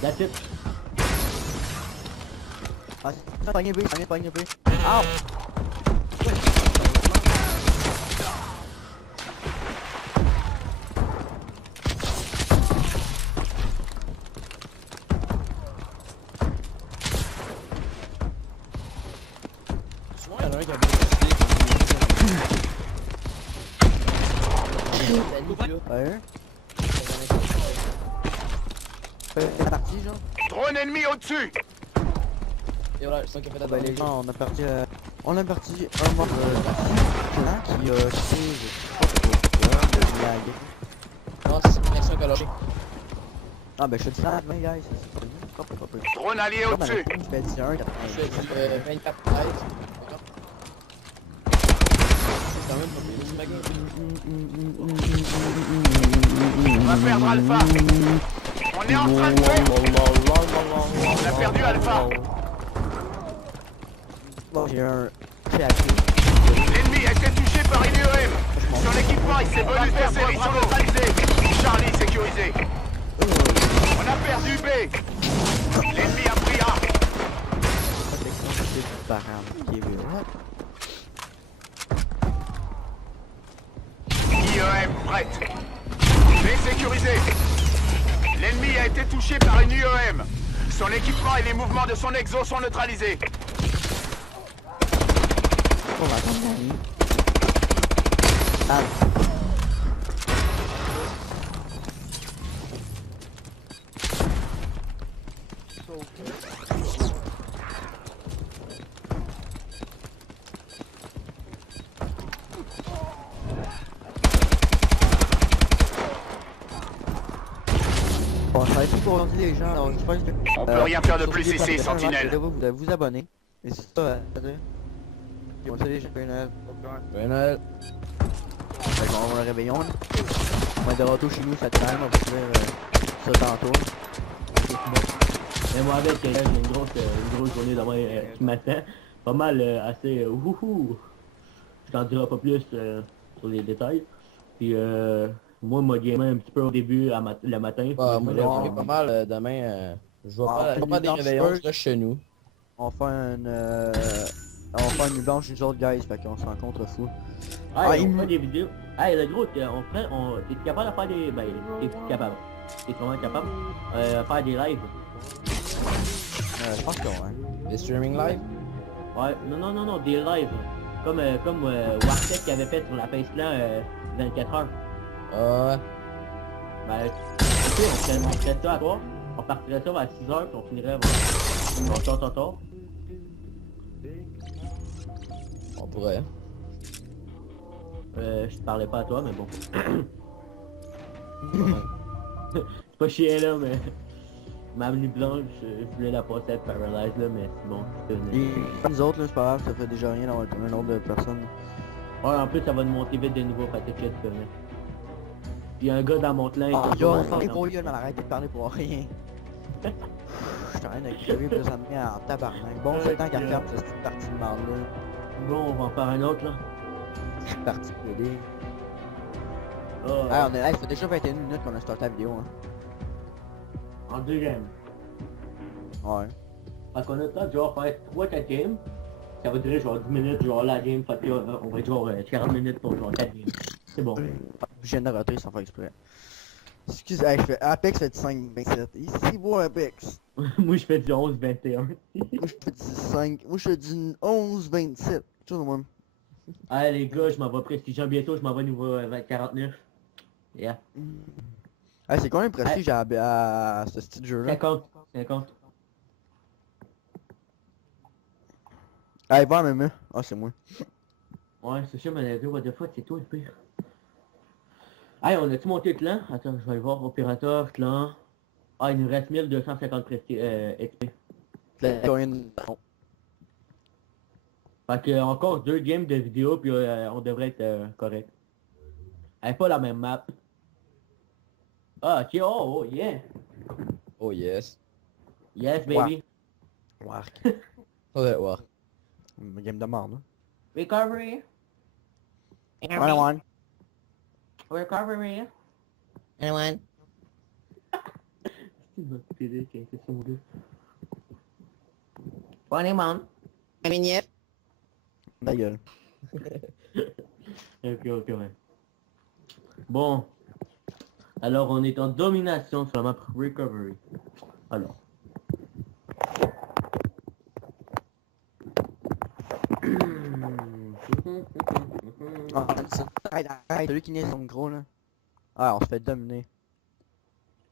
That's it. Ah, pogné B, pogné B. Ow! Souvent, il y en a un qui a bien décidé. Ouais. C'est la partie, genre. Drone ennemi au-dessus. Et voilà, c'est ça qui a fait la Ben, les gens, on a parti un membre clan qui a tué, je sais pas pourquoi, de lag. Non, c'est une connexion qui a lâché. Ah ben je te dis ça à 20 guys, c'est pas pire. Drone allié Comme au-dessus. avec une, je fais 10 1, Je fais du 24 13. C'est quand même pas pire, c'est ma game. On va perdre Alpha. On est en train de perdre. On a perdu Alpha. Bon, j'ai un créatif. L'ennemi a été touché par une UEM. Son équipement et ses bonus de série sont neutralisés. Charlie sécurisé. On a perdu B. L'ennemi a pris A. Protection de parent qui est là. IEM prête. B sécurisé. L'ennemi a été touché par une UEM. Son équipement et les mouvements de son exo sont neutralisés. On va attendre l'ami. Ah. Bon, ça va être tout pour aujourd'hui les gens, alors j'espère que... On peut rien faire de sur plus les ici, plateformes, Sentinelle. Vous devez vous abonner. Et c'est ça, on sait, j'ai fait une... Ouais, Noël. Fait qu'on va avoir le réveillon. Là. On va être de retour chez nous cette semaine, on va faire ça tantôt. Mais moi avec, j'ai une grosse journée demain qui m'attend. Pas mal, assez wouhou. Je t'en dirai pas plus sur les détails. Puis moi gamer un petit peu au début, le matin. Bah, moi, Je me j'ai lève, dormi pas mal demain. Je vais Ah, pas des dans réveillons, Spurs. je reste chez nous. On va faire une nuit blanche une autres guys, fait qu'on se rencontre fou. Hey, il on me- fait des vidéos. Hey, le gros, t'es capable de faire des... Ben, t'es capable. T'es vraiment capable. Faire des lives. Je pense que ouais. Des streaming live. Ouais, non, des lives. Comme Wartech qui avait fait sur la face plan 24 heures. Ouais. Ben, ok, on ferait ça à quoi? On partirait ça vers 6 heures, puis on finirait vers... Tard. On pourrait. Je te parlais pas à toi, mais bon. C'est pas chier là, mais... Ma nuit blanche, je voulais la passer à Paralyze là, mais c'est bon, c'était une... Et nous autres, là, c'est pas grave, ça fait déjà rien d'avoir un nombre de personnes. Ouais, en plus, ça va nous monter vite de nouveau, fait que tu connais. Puis un gars dans mon clan... Ah, il- yo, on parlait pour lui, mais arrête de parler pour rien. Je suis en train de crever présentement en tabarnak. Bon, c'est le temps qu'elle ferme cette petite partie de marde là. Bon, on va en faire un autre là. Partie PD. Ah, ça fait déjà 21 minutes qu'on a starté la vidéo, hein. En 2 games. Ouais. Fait qu'on a le temps de genre faire 3-4 games. Ça va durer genre 10 minutes, genre la game, fait que là, on va être genre 40 minutes pour genre 4 games. C'est bon. Je viens de rater sans faire exprès. Excuse, hey, je fais Apex fait du 5-27. Ici, moi Apex. Moi je fais du 11-21. Moi je fais du 5. Moi je fais du 11-27. Tout le monde. Allez les gars, je m'en vais prestigiant bientôt, je m'en vais niveau 49. Yeah. Ah, c'est combien de prestige à ce style de jeu là? 50. 50. Ah, va même. Ah, c'est moi. Ouais, c'est sûr, mais what the fuck, c'est toi le pire. Hey, on a-tu monté le clan? Attends, je vais aller voir. Opérateur, clan. Ah, il nous reste 1250 XP. Combien de... Non. Fait que encore 2 games de vidéo, puis on devrait être correct. Elle pas la même map. Ah, ok, oh, yeah. Oh yes. Yes, baby. Wark. Ouais, ouais. Une game de merde, hein. Recovery. One. Recovery. Anyone? C'est notre télé qui a été son gars. 21. Yep. Ta gueule. Ok, ouais. Bon. Alors, on est en domination sur la map Recovery. Alors. Arrête, celui qui naît son gros là. Ah, on se fait dominer.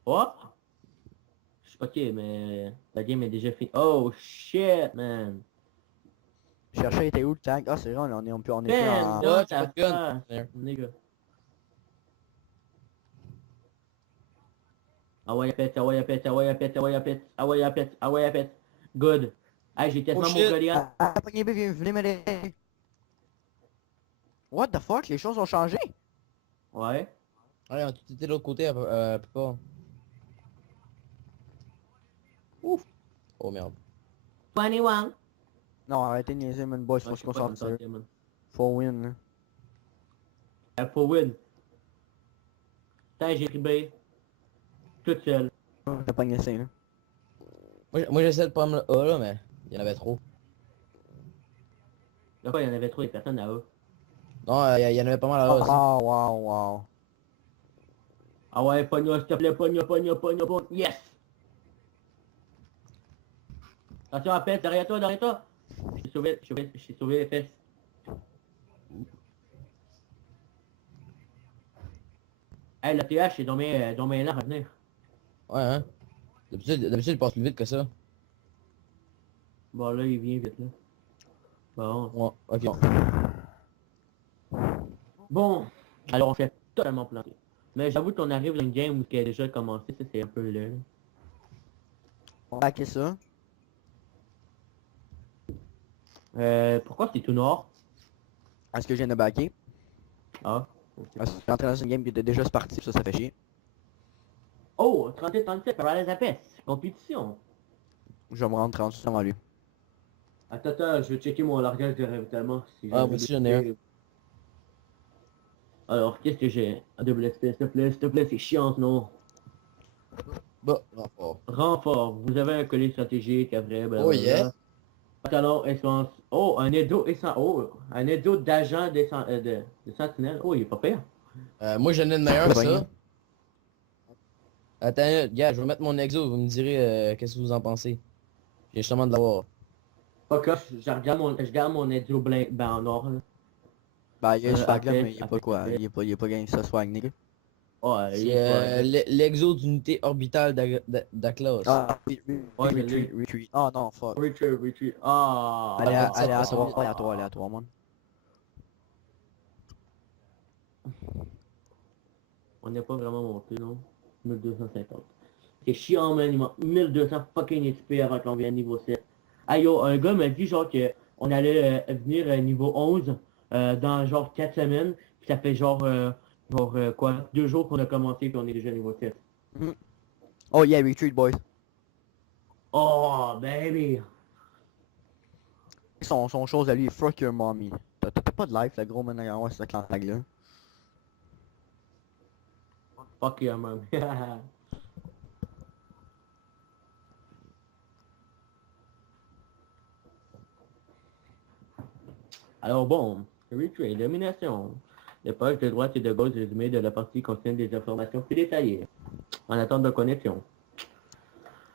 Oh! Ok, mais la game est déjà finie. Oh shit, man! Chercher était où le tag? Ah, c'est vrai, on est plus en... Ben, Ouais, là, t'as pas de gun. Les gars. Ah ouais, pète, ah ouais, pète, ah ouais, pète, ah ouais, pète, ah ouais, pète, ah ouais, pète. Good. Hey, j'ai tellement mon shit. Goliath. Ah, pogné B, venez m'aider. What the fuck? Les choses ont changé? Ouais. Allez, on était de l'autre côté, pas. Ouf. Oh merde. 21. Non, arrêtez de niaiser, man, boys, faut se concentrer. man. Faut win, là. Faut win. Putain, j'ai ribé. Toute seule. J'ai pas niaisé, là. Moi j'essaie de prendre le A là, mais il y en avait trop. Là, quoi, il y en avait trop, des personnes à eux. Non, il y en avait pas mal à A aussi. Wow. Ah ouais, pogno, s'il te plaît, pogno. Yes! Attention à pète, derrière toi. J'ai sauvé les fesses. Hey, le TH est dans mes larmes à venir. Ouais, hein. D'habitude, il passe plus vite que ça. Bon, là, il vient vite, là. Bon. Ouais, ok. Bon. Alors, on fait totalement planter. Mais j'avoue qu'on arrive dans une game où qui a déjà commencé, ça, c'est un peu là. On va hacker ça. Pourquoi c'est tout noir? Est-ce que je viens de backer? Ah. Ok. Parce que je suis entré dans une game qui était déjà partie, ça fait chier. Oh, 38-37, Parallèle Apes. Compétition. Je vais me rendre 36 avant lui. Attends, je vais checker mon largage de ravitaillement. Si Ah, moi aussi, j'en ai un. Alors, qu'est-ce que j'ai? Un double SP, s'il te plaît, c'est chiant, non? Bah, rapport. Renfort, vous avez un collier stratégique, après, Oh yeah. Pantalon, essence. Oh, un Edo d'agent de sentinelle. Oh, il est pas pire. Moi j'en ai une meilleure que C'est ça. Attends, gars, je vais mettre mon exo, vous me direz qu'est-ce que vous en pensez. J'ai justement de l'avoir. Fuck off, je garde mon Edo blanc en or, là. Bah, il y a un swag là, après- mais il est pas quoi. Il est pas gagné ça swag, nigga. Oh, il est C'est l'exo d'unité orbitale d'Aklos. Ah, Ouais, je l'ai. retreat. Oh non, fuck. Retreat. Ah. Aléatoire, man. On n'est pas vraiment monté, non? 1250. C'est chiant, man, il manque 1200 fucking XP avant qu'on vienne niveau 7. Ah yo, un gars m'a dit genre que on allait venir niveau 11 dans genre 4 semaines, puis ça fait genre, quoi, 2 jours qu'on a commencé puis on est déjà niveau 7. Oh yeah, retreat, boys. Oh, baby! Son chose à lui, fuck your mommy. T'as pas de life, le gros, man, ouais, c'est clan tag là. Fuck yeah, man. Alors bon, Retrade, domination. Les pages de droite et de gauche résumées de la partie contiennent des informations plus détaillées. En attente de connexion.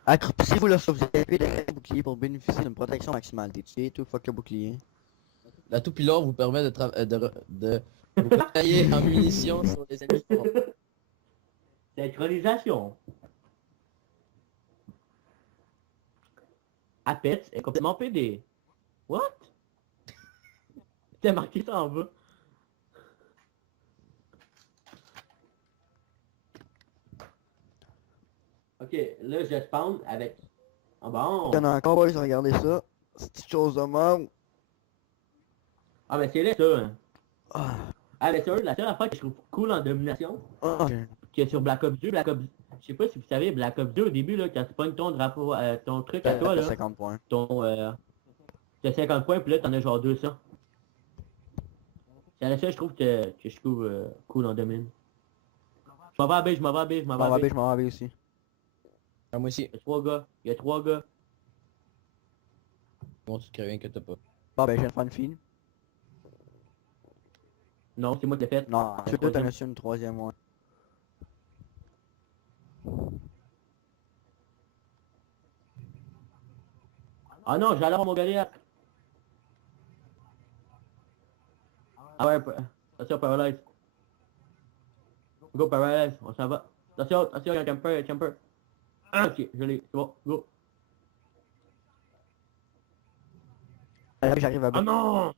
Accroupissez-vous lorsque vous avez le bouclier pour bénéficier d'une protection maximale. T'es tué, tout fuck le bouclier. L'atout pilor vous permet de vous tailler en munitions sur les ennemis forts. Synchronisation. Apex est complètement PD. What? T'as marqué ça en bas. Ok, là je spawn avec... Ah bon. Y'en a encore, boys, regardez ça. C'est une chose de mort. Ah mais c'est là ça. Hein. Ah, Ah mais ça, la seule affaire que je trouve cool en domination, qui est sur Black Ops 2, je sais pas si vous savez, Black Ops 2 au début là, quand tu pognes ton drapeau, ton truc à toi là, 50 points. t'as 50 points puis là t'en as genre 200. C'est la seule je trouve que je trouve cool en domine. Je m'en vais à B, je m'en vais à B, je m'en Je m'en vais à vais, B. je m'en vais aussi. Ah, moi aussi. Il y a 3 gars, il y a 3 gars. Bon, tu crées rien que t'as pas. Bon ben, je viens de faire une fille. Non, c'est moi qui l'ai fait. Non, tu peux t'en troisième. as su une troisième, ouais. Ah non, j'allais avoir mon Goliath. Ah ouais, attention, Paralyze. Go, Paralyze, on s'en va. Attention, attention, il y a un camper, il y a un camper. Ah, ok, je l'ai, c'est bon, go. J'arrive à Ah B. non!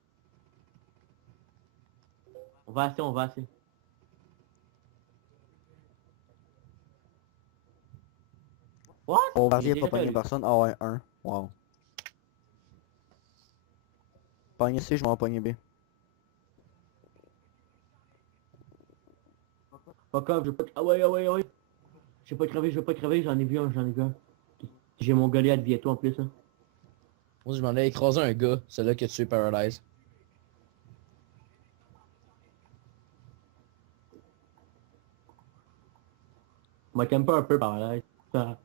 On va assez, on va assez. What? Bombardier J'ai pas déjà pogné fait, personne. Ah ouais, un. Wow. Pogné C, je m'en vais pogner B. Fuck off, je veux pas... Ah ouais, ah ouais, ah ouais. Je vais pas crever, je vais pas crever, j'en ai vu un, j'en ai vu un. J'ai mon Goliath bientôt en plus, hein. Moi, je m'en ai écrasé un gars, celui-là qui a tué Paradise. M'a camper un peu par là. Ça.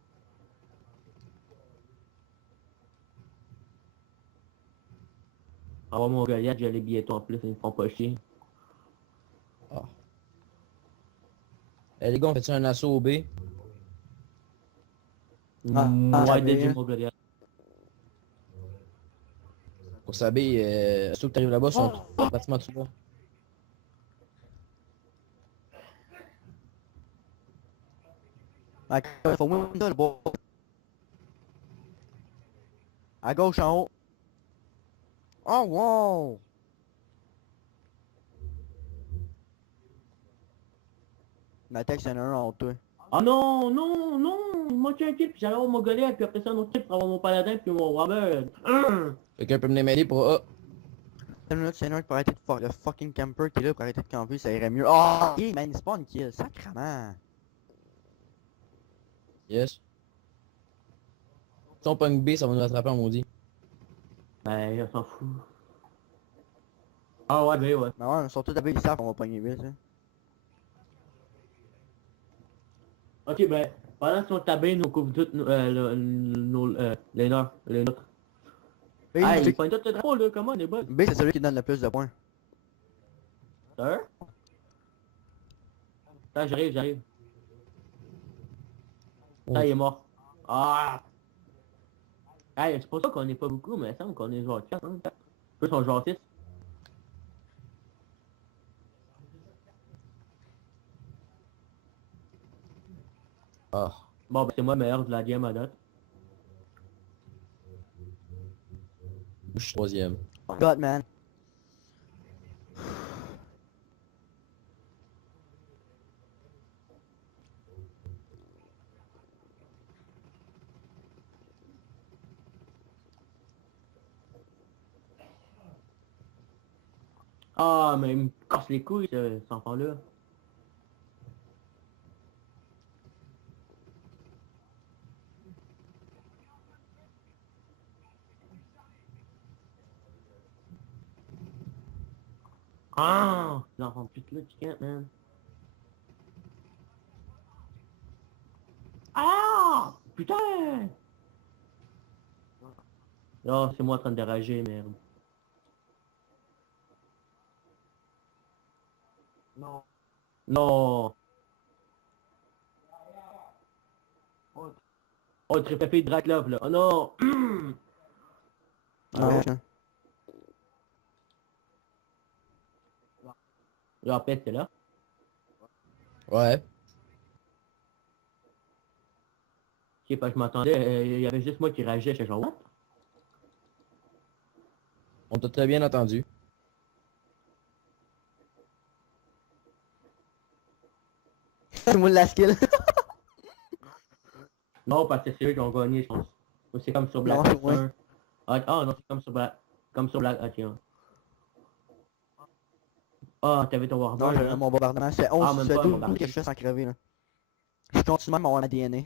Avoir mon Goliath, je l'ai bientôt en plus, ils me font pas chier. Ah. Eh les gars, on fait-tu un assaut au B? Ouais, j'avais- dès que j'ai mon Goliath. Pour sa B, ceux que t'arrives là-bas sont pratiquement tout là. Ah, faut moins ça le bois. À gauche en haut. Oh wow! Ma texte, y'en a un en haut de toi. Ah non, non, non! Il m'a tué un kill, puis j'allais avoir mon Goliath, puis après ça un autre kill pour avoir mon paladin, puis mon Robert. Quelqu'un peut venir m'aider pour A. Une minute, c'est un pour arrêter de faire le fucking camper qui est là pour arrêter de camper, ça irait mieux. Oh! Yeah, man, il spawn kill, sacrement! Yes. Si on pogne B, ça va nous rattraper en maudit. Ben, on s'en fout. Ah ouais, ben ouais. Mais ouais, surtout d'abord, ils savent qu'on va pogner vite, hein. Ok, ben, pendant qu'on tabait, nous couvre toutes les nôtres. B, Ah, c'est- il pointe tout le drapeau, là, comment, les boss? B, c'est celui qui donne le plus de points. Sir? Attends, j'arrive, j'arrive. Ça, il est mort. Ah! Hey, c'est pour ça qu'on est pas beaucoup, mais il semble qu'on est genre 4, hein. Eux sont genre 6. Ah. Bon, ben, c'est moi le meilleur de la game à date. Je suis troisième. God, man. Ah, mais il me casse les couilles, cet enfant-là. Ah! L'enfant de pute là, tu can't, man. putain! Oh, c'est moi en train de rager, merde. Non. Non! Oh, le triple de Draklov, là. Oh non! Non. Là, pète, t'es là? Ouais. Ok, parce que je m'entendais, il y avait juste moi qui rageais, j'étais genre, what? On t'a très bien entendu. Moi la skill. Non, parce que c'est eux qui ont gagné, je pense. Ou c'est comme sur Black Non, Ops ouais. 1. Ah, non, c'est comme sur Black... Comme sur Black... Ok. Ah, t'avais ton Non, Warbird, j'avais hein? mon bombardement. C'est Ah, 11, même c'est pas, 12 bombardement. que je fais sans crever, là. Je continue même à avoir ma DNA.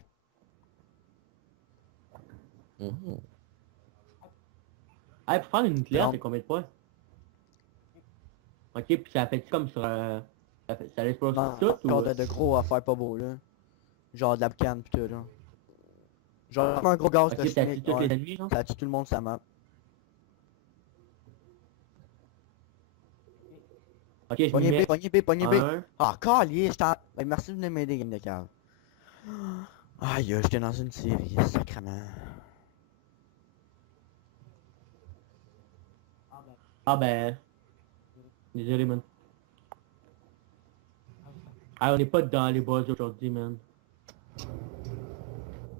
Mhm. Ah, pour faire une nucléaire, Non. c'est combien de points? Ok, puis ça fait comme sur... ça l'explose Non, tout, ou... encore de gros affaires pas beaux, là. Genre de la bcane pis tout, là. Genre un gros gaz Ok, de t'as tué chimique, tous les ouais. ennemis, genre? Ça tue tout le monde, ça map. Ok, je m'y Pognez mets. B, pognez B, pognez B. Un. Ah, calier, je t'en... Ben, merci de venir m'aider, game de cave. Aïe, j'étais dans une série, sacrément. Ah ben... Désolé, man. Ah, on est pas dans les boss aujourd'hui, man.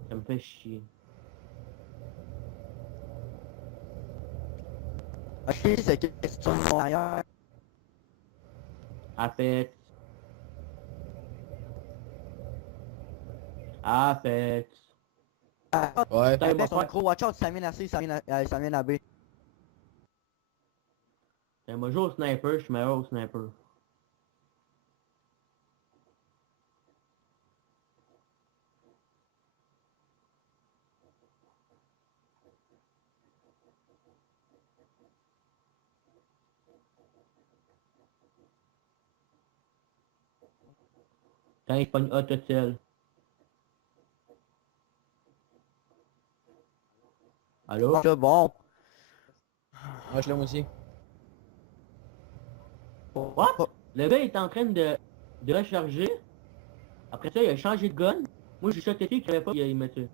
Ça me fait chier. Ok, c'est que question en arrière. Apex. Apex. Ah, Ouais. Putain, il m'a Apex, on a fait... gros watch out, ça mène à C, ça mène à B. Moi, je joue au sniper, je suis meilleur au sniper. Quand il pogne A tout seul. Allô? C'est bon. Moi, je l'aime aussi. What? Le gars est en train de recharger. Après ça, il a changé de gun. Moi, j'ai shoté dessus, il savait pas, il m'a tué.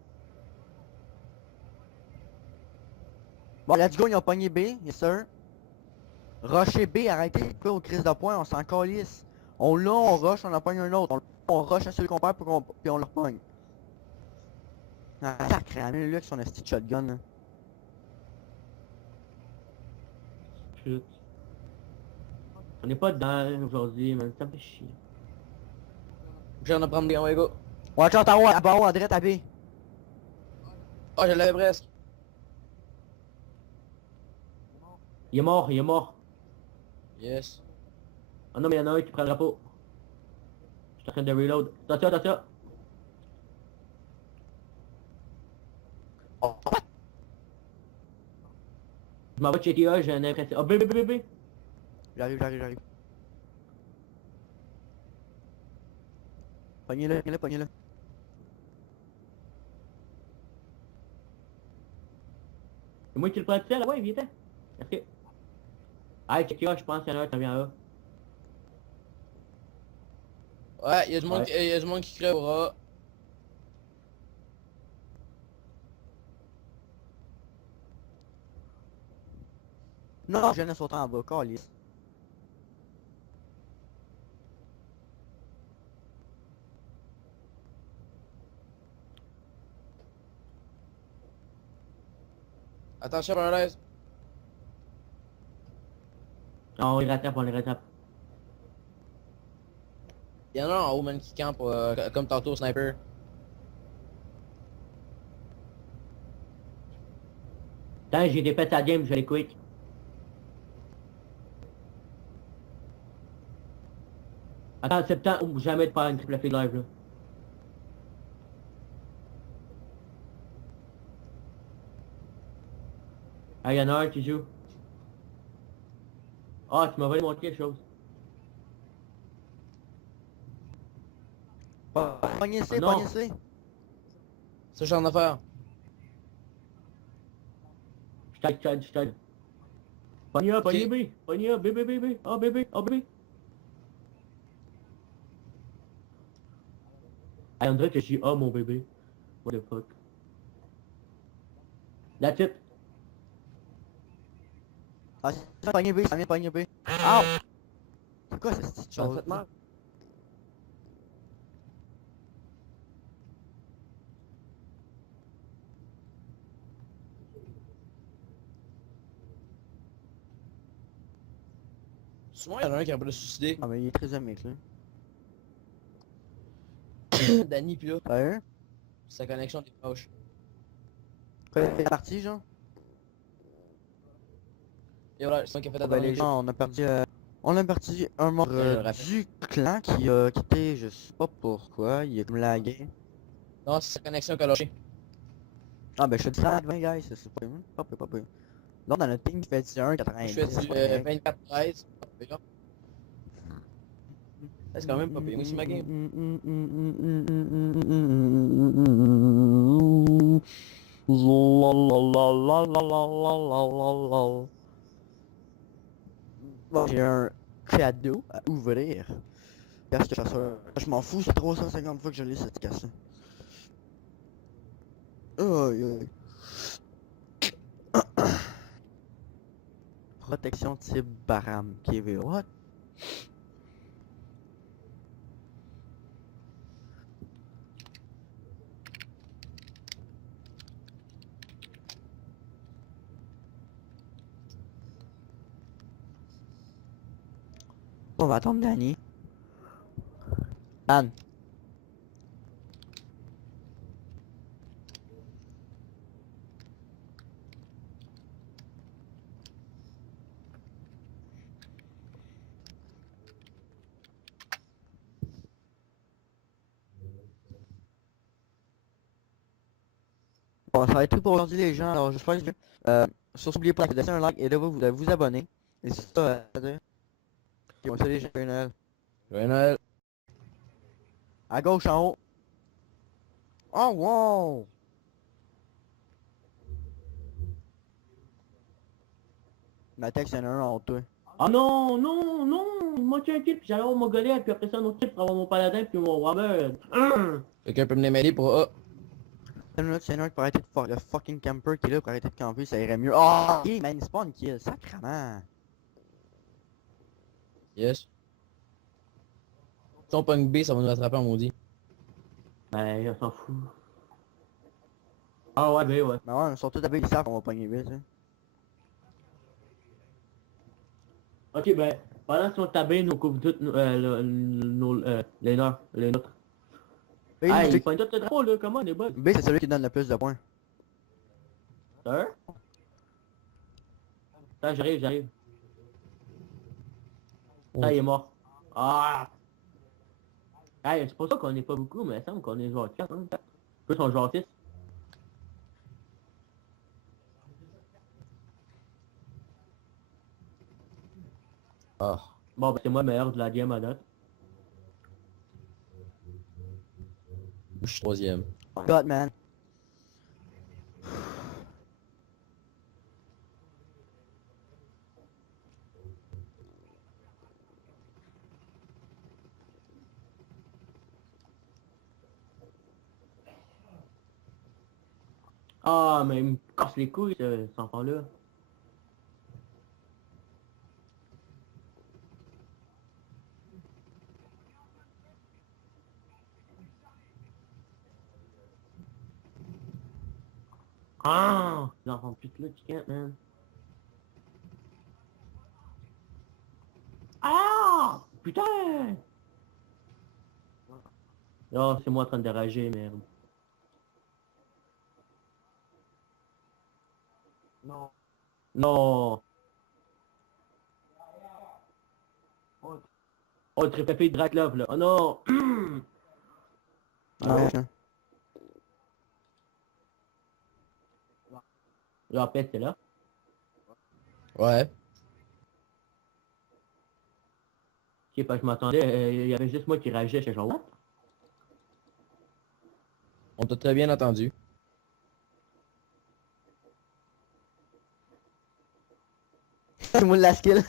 Bon, let's go, ils ont pogné B, yes sir. Rusher B, arrêtez de courir aux crises de points, on s'en calisse. On l'a, on rush, on en pogne un autre. On rush à celui qu'on perd puis on le repogne. Ah, sacré, amène lui avec son esti de shotgun, là. Chut. On est pas dedans aujourd'hui, man. Ça me fait chier. J'en ai prendre des ouais, go. Watch out en haut, à bas haut, en direct à B. Oh, je l'avais presque. Il est mort, il est mort. Yes. Oh non, mais il y en a un qui prend le drapeau. Je suis en train de reload. Attention, attention. Oh, Je m'en vais checker A, j'ai une impression. Oh, B. j'arrive. Pognez-le, pognez-le. C'est moi qui le prends tout seul, ouais, viens t'en. Merci. Ah, checker A, je pense qu'il y en a un qui vient A. Ouais, y'a du monde, Ouais. y a du monde qui crève au rat. Non, je viens de sauter en bas, calisse. Attention, Paradise. On les rattrape, on les rattrape. Y'en a un en haut, man, qui campe comme tantôt au sniper. Attends, j'ai des pets à game, je vais les quick. Attends, septembre, ou jamais de faire une triple feed live, là. Ah, y'en a un qui joue. Ah, tu m'as volé mon quelque chose. Pognez C, Non. pognez C. Ça, j'ai en affaire. Je t'aide. Pognez A, pognez Ok. B. Pognez A, B, B, B, B. A, B, B, A, B. Hey, on dirait que je suis A, mon bébé. What the fuck. That's it. Ah, c'est pogné B, ça vient de pogner B. Ow! C'est quoi cette petite J'en chose? fait mal. Souvent, il y en a un qui a pas de suicider. Ah, mais il est très amique, là. Danny, pis là, Sérieux? sa connexion est proche. Quoi, c'est parti, genre? Et voilà, c'est moi qui a fait la Ben, les dernière. gens, on a perdu un membre Je le rappelle. du clan qui a quitté, je sais pas pourquoi, il est comme lagué. Non, c'est sa connexion qui a lâché. Ah, ben, je suis du 20, guys, c'est pas pire, pas pire. Donc, dans notre team, qui fait du 1, Je 90. fais du 24-13. C'est quand même pas pire. Moi, c'est ma game. Bon, j'ai un cadeau à ouvrir. Casque chasseur. Je m'en fous, c'est 350 fois que je lis cette casse-là. Aïe aïe. Protection type Baram. KV. What? On va attendre Danny. Dan. Bon, ça va être tout pour aujourd'hui les gens, alors j'espère que surtout n'oubliez pas de laisser un like et de vous abonner. Et c'est ça, ok, bon, salut les gens, joyeux Noël. Joyeux Noël. À gauche en haut. Oh wow! Ma texte, il y en a un en haut de toi. Ah non, non, non. Il m'a tué un type, puis j'allais avoir mon golet, puis après ça un autre type pour avoir mon paladin, puis mon Robert. Quelqu'un peut me m'aider pour A. Une minute, c'est un qui pourrait arrêter de le fucking camper qui est là pour arrêter de camper, ça irait mieux. Oh! Ok, man, il spawn kill, sacrement. Yes. Si on pogne B, ça va nous rattraper en maudit. Ben, on s'en fout. Ah ouais, ben ouais. Mais ouais, surtout avec ils savent qu'on va pogner vite, hein. Ok, ben, pendant qu'on tabait nos couvre toutes, les nôtres. B, Ah, c'est ils pognent tout le drapeau, là, comment, les boys? B, c'est celui qui donne le plus de points. Hein? Attends, j'arrive. Ça, il est mort. Ah! Hey, c'est pour ça qu'on est pas beaucoup, mais il semble qu'on est genre 4, hein, 4. Plus on joue 6. Ah. Bon, ben, c'est moi le meilleur de la game à date. Je suis troisième. God, man. Ah, mais il me casse les couilles, cet enfant-là. Ah! L'enfant de pute là, tu can't, man. Ah! Putain! Oh, c'est moi en train de rager, merde. Non. Non! Oh, triple de Draklov, là. Oh non! Ouais, hein. La peste, c'est là. Ouais. Je sais pas, je m'attendais, il y avait juste moi qui rageais, j'étais genre, what? On t'a très bien entendu. C'est moi la skill.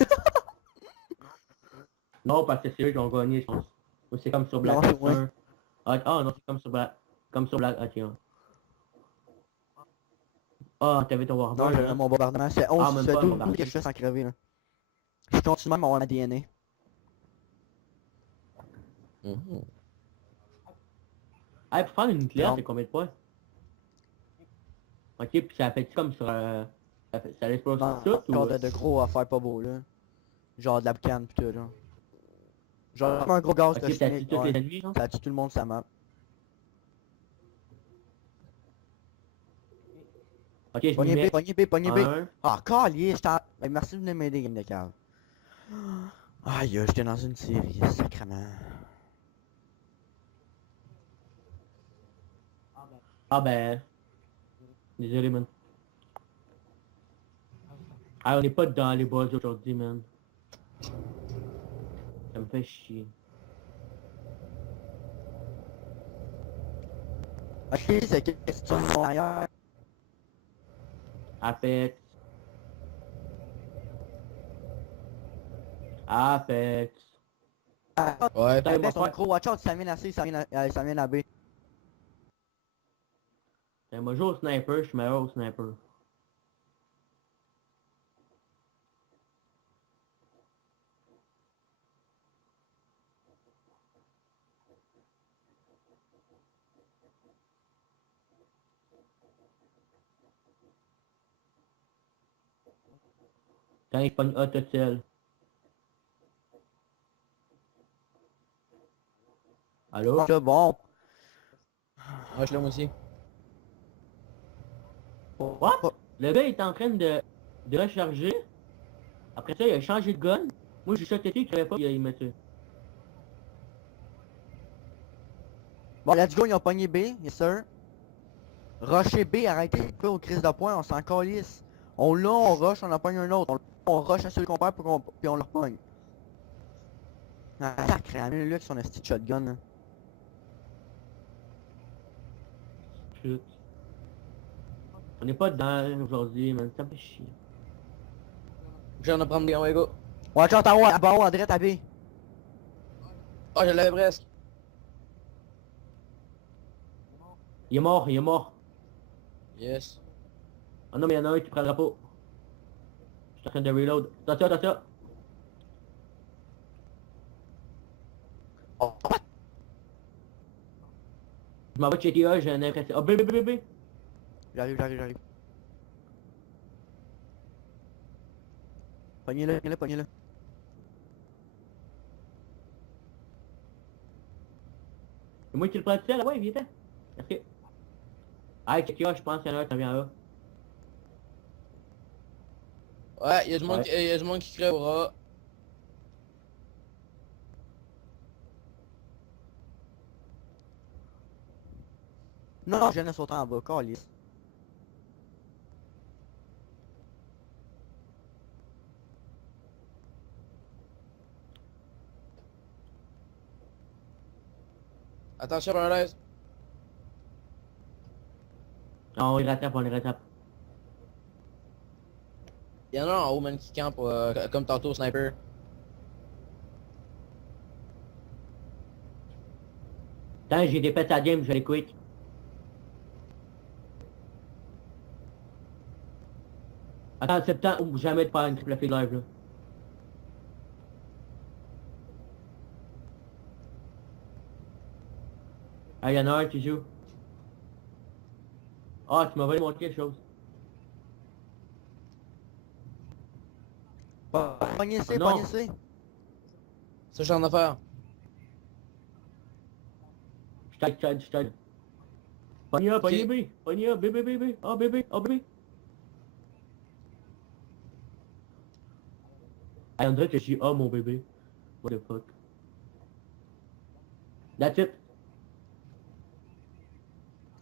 Non, parce que c'est eux qui ont gagné, je pense. Ou c'est comme sur Black Non, Ops ouais. 1. Ah non, c'est comme sur Black... Comme sur Black... Ah tiens. Ah, t'avais ton Non, Warbird, j'avais hein? mon bombardement. C'est 11, Ah, même c'est pas un 12 bombardement. que je fais sans crever, là. Je continue même à avoir ma DNA. Mhm. Ah, pour faire une nucléaire, Non. c'est combien de points? Ok, puis ça fait comme sur... ça l'explose Non, tout, ou... encore de gros affaires pas beaux, là. Genre de la boucane pis tout, là. Genre comme un gros gaz Ok, de t'as tué chimique, tous ouais. les ennemis, genre? Ça tue tout le monde, ça map. Ok, je m'y Pognez B, mets. pognez B, pognez B. Un. Ah, calier, merci de venir m'aider, game de cave. Aïe, j'étais dans une série, sacrément. Ah ben... Désolé, man. Ah, on est pas dans les boss aujourd'hui, man. Ça me fait chier. Ok, c'est question de mon ailleurs. Apex. Apex. Ah, Ouais. Putain, Apex, on a moi, gros watch out, ça vient à C, ça vient à B. moi, je joue au sniper, je suis meilleur au sniper. Quand il pogne A tout seul. Allô? C'est bon. Ouais, je l'aime aussi. What? Le gars est en train de recharger. Après ça, il a changé de gun. Moi, j'ai shoté dessus, il savait pas qu'il m'a tué. Bon, let's go, ils ont pogné B, yes sir. Rusher B, arrêtez de faire aux crises de points, on s'en calisse. On l'a, on rush, on en pogne un autre. On rush à celui qu'on perd puis on le repogne. Ah, sacré, lui avec son esti de shotgun. Là. Chut. On est pas dedans aujourd'hui, man. Ça me fait chier. Je viens de prendre bien, ouais, go. Watch out en haut, à bas haut, à droite, à B. Oh, je l'avais presque. Il est mort, il est mort. Yes. Oh non, mais il y en a un qui prend le drapeau. Je suis en train de reload. Attention, attention. Oh, Je m'en vais checker A, j'ai un impression. Oh, B. j'arrive, j'arrive, j'arrive. Pognez-le, pognez-le, pognez-le. C'est moi qui le prends tout seul, là, ouais, viens ten. Merci. Ah, checker A, je pense qu'il y en a un qui vient là. Ouais, y'a du monde, Ouais. y a du monde qui crèvera. Non, je viens de sauter en bas, calisse. Attention, Paradise. Non, on les rattrape, on les rattrape. Y'en a un en haut, man, qui campe, comme tantôt au sniper. Attends, j'ai des pets à game, je vais les quick. Attends, septembre, ou jamais de faire une triple feed live, là. Ah, y'en a un qui joue. Ah, tu m'as volé mon quelque chose. Pognez C, Non. pognez C. Ça, j'en ai affaire. Je t'aide. Pognez A, pognez B. Pognez A, B. Ah, B. Ah, on dirait que je suis A, mon bébé. What the fuck. That's it.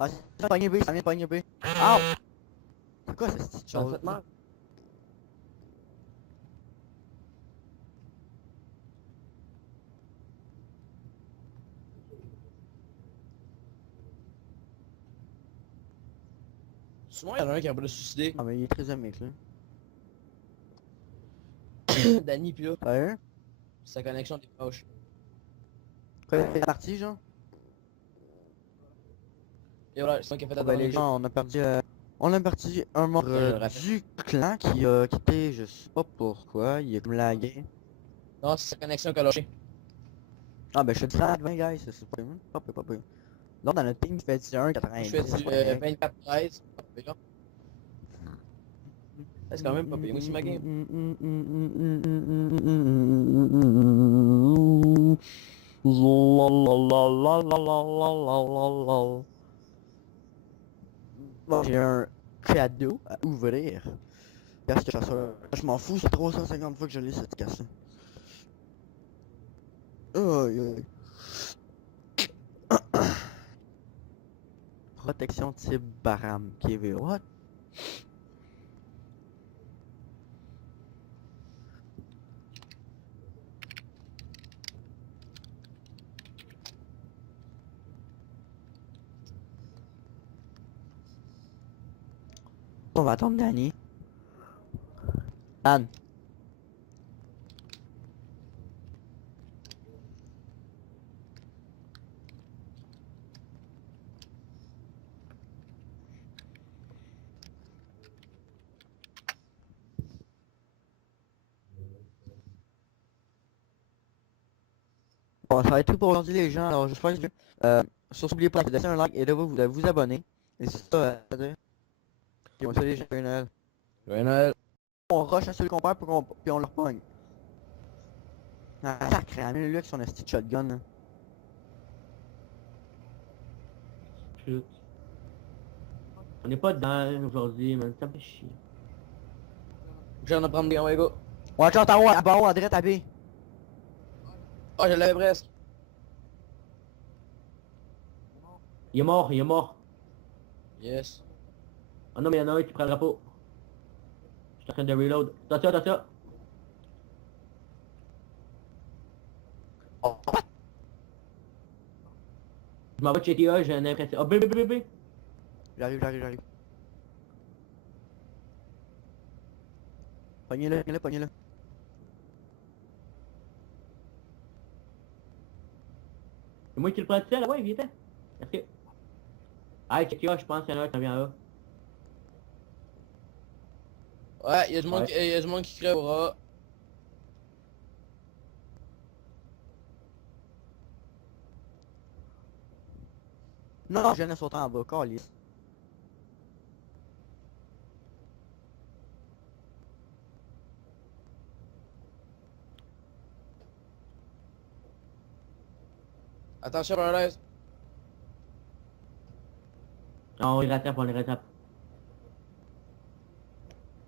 Ah, ça pogne B, ça vient pogner B. Ow! C'est quoi cette petite chose? Souvent, il y en a un qui a voulu se suicider. Ah mais il est très amique là. Danny, pis là, Sérieux? sa connexion est proche. Quoi, il est parti genre? Et voilà, c'est moi qui a fait la Ben, dernière les gens, on a perdu un membre Je le rappelle. du clan qui a quitté, je sais pas pourquoi, il est comme lagué. Non, c'est sa connexion qui a lâché. Ah ben je te dis 20 guys, c'est pas pire. Là dans notre team il fait du 1, Je 90. fais du 24-13. C'est quand même pas pire. Moi, c'est ma game. Bon, j'ai un cadeau à ouvrir. Qu'est-ce que chasseur? Je m'en fous, c'est 350 fois que je lis cette casse-là. Aïe aïe. Protection type Baram, KV, what? On va attendre Danny. Dan. Bon, ça va être tout pour aujourd'hui les gens, alors j'espère que surtout n'oubliez pas de laisser un like et de vous abonner. Et c'est ça à dire. Puis on se dit joyeux Noël. Joyeux Noël. On rush à celui qu'on perd puis on le repogne. Ah, sacré, amène lui avec son esti de shotgun. Là. Chut. On n'est pas dedans aujourd'hui, man. Ça me fait chier. J'en ai prendre des ouais, go. Watch out en haut, à bas haut, à droite, à B. Oh, je l'avais presque. Il est mort, il est mort. Yes. Oh non, mais il y en a un qui prend le drapeau. Je suis en train de reload. Attention, attention. Oh. Je m'en vais checker A, j'ai une impression. Oh, B. J'arrive. Pognez-le. C'est moi qui le prends tout seul, ouais, viens. Merci. Ah, checker A, je pense qu'il y en a un qui vient là. Ouais, il y a du monde, Ouais. y a du monde qui crée au rat. Non, je viens de sauter en bas, calice. Attention, Paradise. On les rattrape.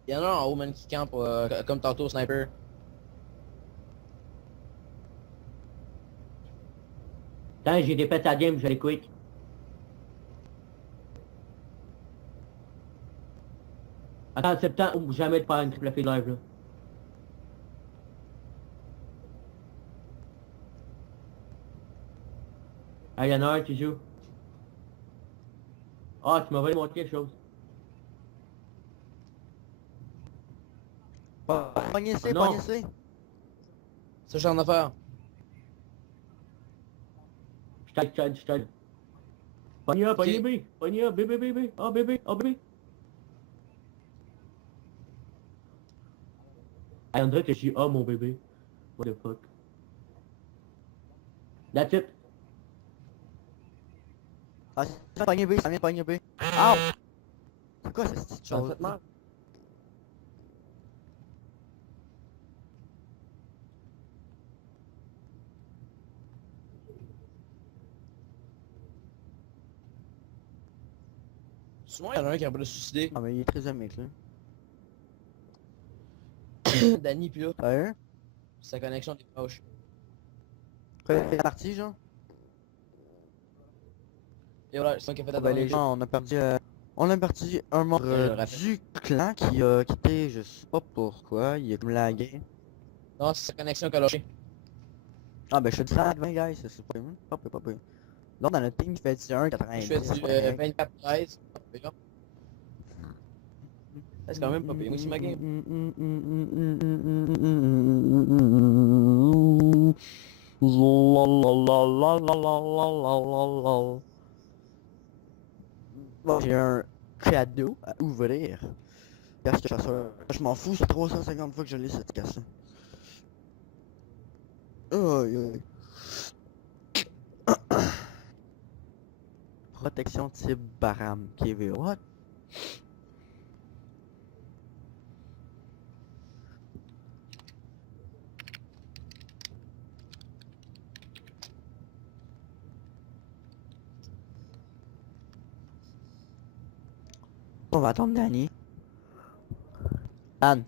Il y en a un en haut, man, qui campe comme tantôt, sniper. Attends, j'ai des pets à game, je vais les quick. Attends, septembre, jamais de faire une triple feed live là. Ah, y'en a un qui joue. Ah, tu m'as volé mon quelque chose. Pognez C, Non. pognez C. C'est genre d'affaire. Je t'aide. Pognez A, pognez B. Pognez A, B. Ah, B. Ah, on dirait que je suis A, mon bébé. What the fuck. That's it. Ah, ça vient pogner B. Ow! C'est quoi cette petite J'en chose? fait mal. Souvent, il y en a un qui a voulu se suicider. Ah mais il est très amique là. Danny, pis là, Sérieux? sa connexion est proche. Quoi, il est parti genre? Et voilà, c'est moi qui a fait la Ben, dernière les gens, on a perdu un Je le membre rappelle. du clan qui a quitté, je sais pas pourquoi, il est comme lagué. Non, c'est sa connexion qui a lâché. Ah ben je te dis 20 guys, c'est pas pire. Là dans notre team il fait du 1, Je fais 90. du 24-13. C'est quand même pas pire. Moi, c'est ma game. Bon, j'ai un cadeau à ouvrir. Casque chasseur. Je m'en fous, c'est 350 fois que je lis cette casse-là. Aïe aïe. Protection type Baram. KV. What? On va attendre Danny. Anne.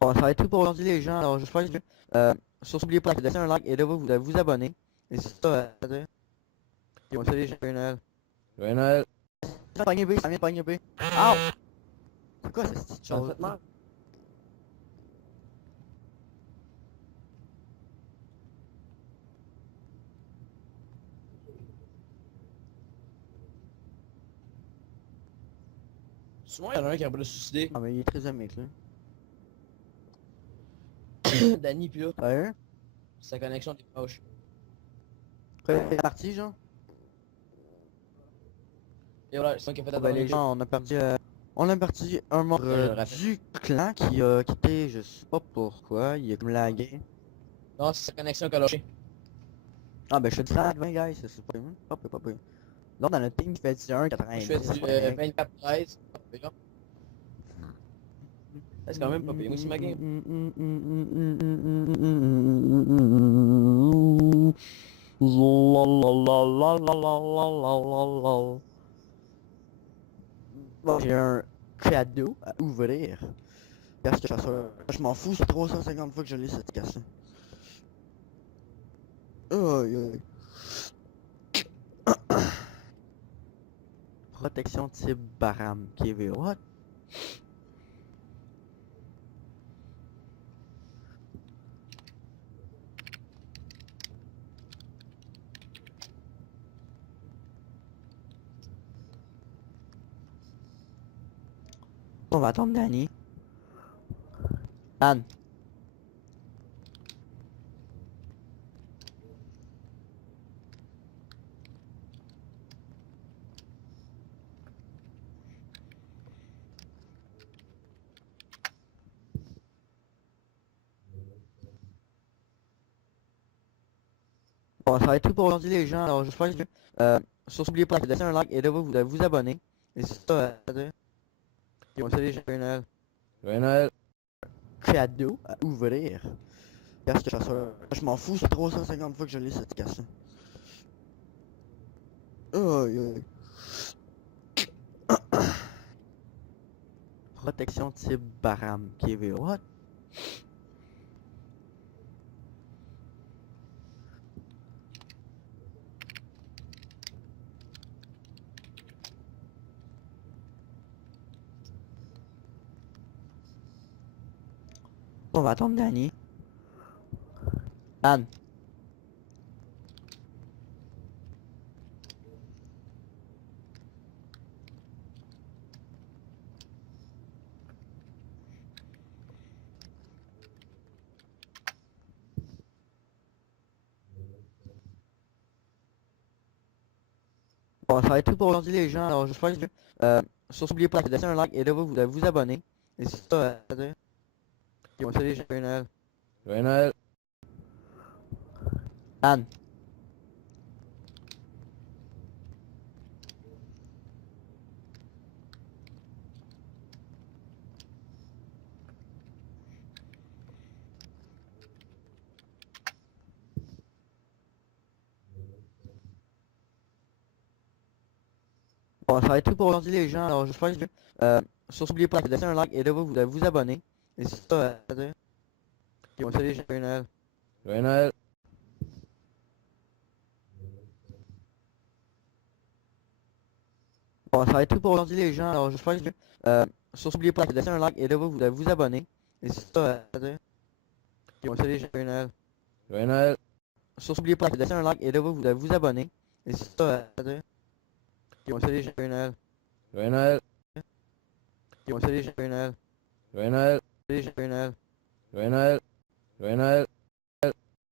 Bon, ça va être tout pour aujourd'hui les gens. Alors j'espère que surtout n'oubliez pas de laisser un like et de vous abonner. Et c'est ça, bon, salut les gens, joyeux Noël. Joyeux Noël. Ça vient de pogner B, ça vient de pogner B. Ow! C'est quoi cette petite chose? Souvent, il y en a un qui a pas de suicider. Ah mais il est très amique là. Danny, pis là, Sérieux? sa connexion est proche. Après il est parti genre? Et voilà, c'est moi qui a fait la Ben les dernière gens, on a perdu un membre du clan qui a quitté, je sais pas pourquoi, il est comme lagué. Non, c'est sa connexion qui a lâché. Ah ben je fais du 20 guys, c'est pas pire. Là dans notre team il fait du 1, Je 90. fais du 24-13. C'est quand même pas pire. Moi, c'est ma game. Bon, j'ai un cadeau à ouvrir. Casque chasseur. Je m'en fous, c'est 350 fois que je lis cette casse-là. Aïe aïe. Protection type Baram. KV. What? On va attendre Danny. Anne. Bon, ça va être tout pour aujourd'hui les gens. Alors j'espère que surtout n'oubliez pas de laisser un like et de vous abonner. Et c'est ça, bon, salut les gens, joyeux Noël. Joyeux Noël. Cadeau à ouvrir. Casque chasseur. Je m'en fous, c'est 350 fois que je lis cette casse-là. Aïe aïe. Protection type Baram. KV. What? On va attendre Danny. Anne. Bon, ça va être tout pour aujourd'hui les gens. Alors j'espère que surtout n'oubliez pas de laisser un like et de vous abonner. Et c'est ça, bon, salut les gens, joyeux Noël. Joyeux Noël. Anne. Bon, ça va être tout pour aujourd'hui les gens. Alors j'espère que surtout n'oubliez pas de laisser un like et de vous abonner. Et c'est ça, bon, salut les gens, joyeux Noël. Joyeux Noël. Bon, ça va être tout pour aujourd'hui les gens, alors j'espère que sur n'oubliez pas de laisser un like et de vous abonner. Et c'est ça à dire. Ok, bon, salut les gens, joyeux Noël. Joyeux Noël. Sur n'oubliez pas de laisser un like et de vous abonner. Et c'est ça à dire. Ok, bon, salut les gens, joyeux Noël. Joyeux Noël. Ok, bon, salut les gens, joyeux Noël. Joyeux Noël. Salut les gens, joyeux Noël. Joyeux Noël. Joyeux Noël.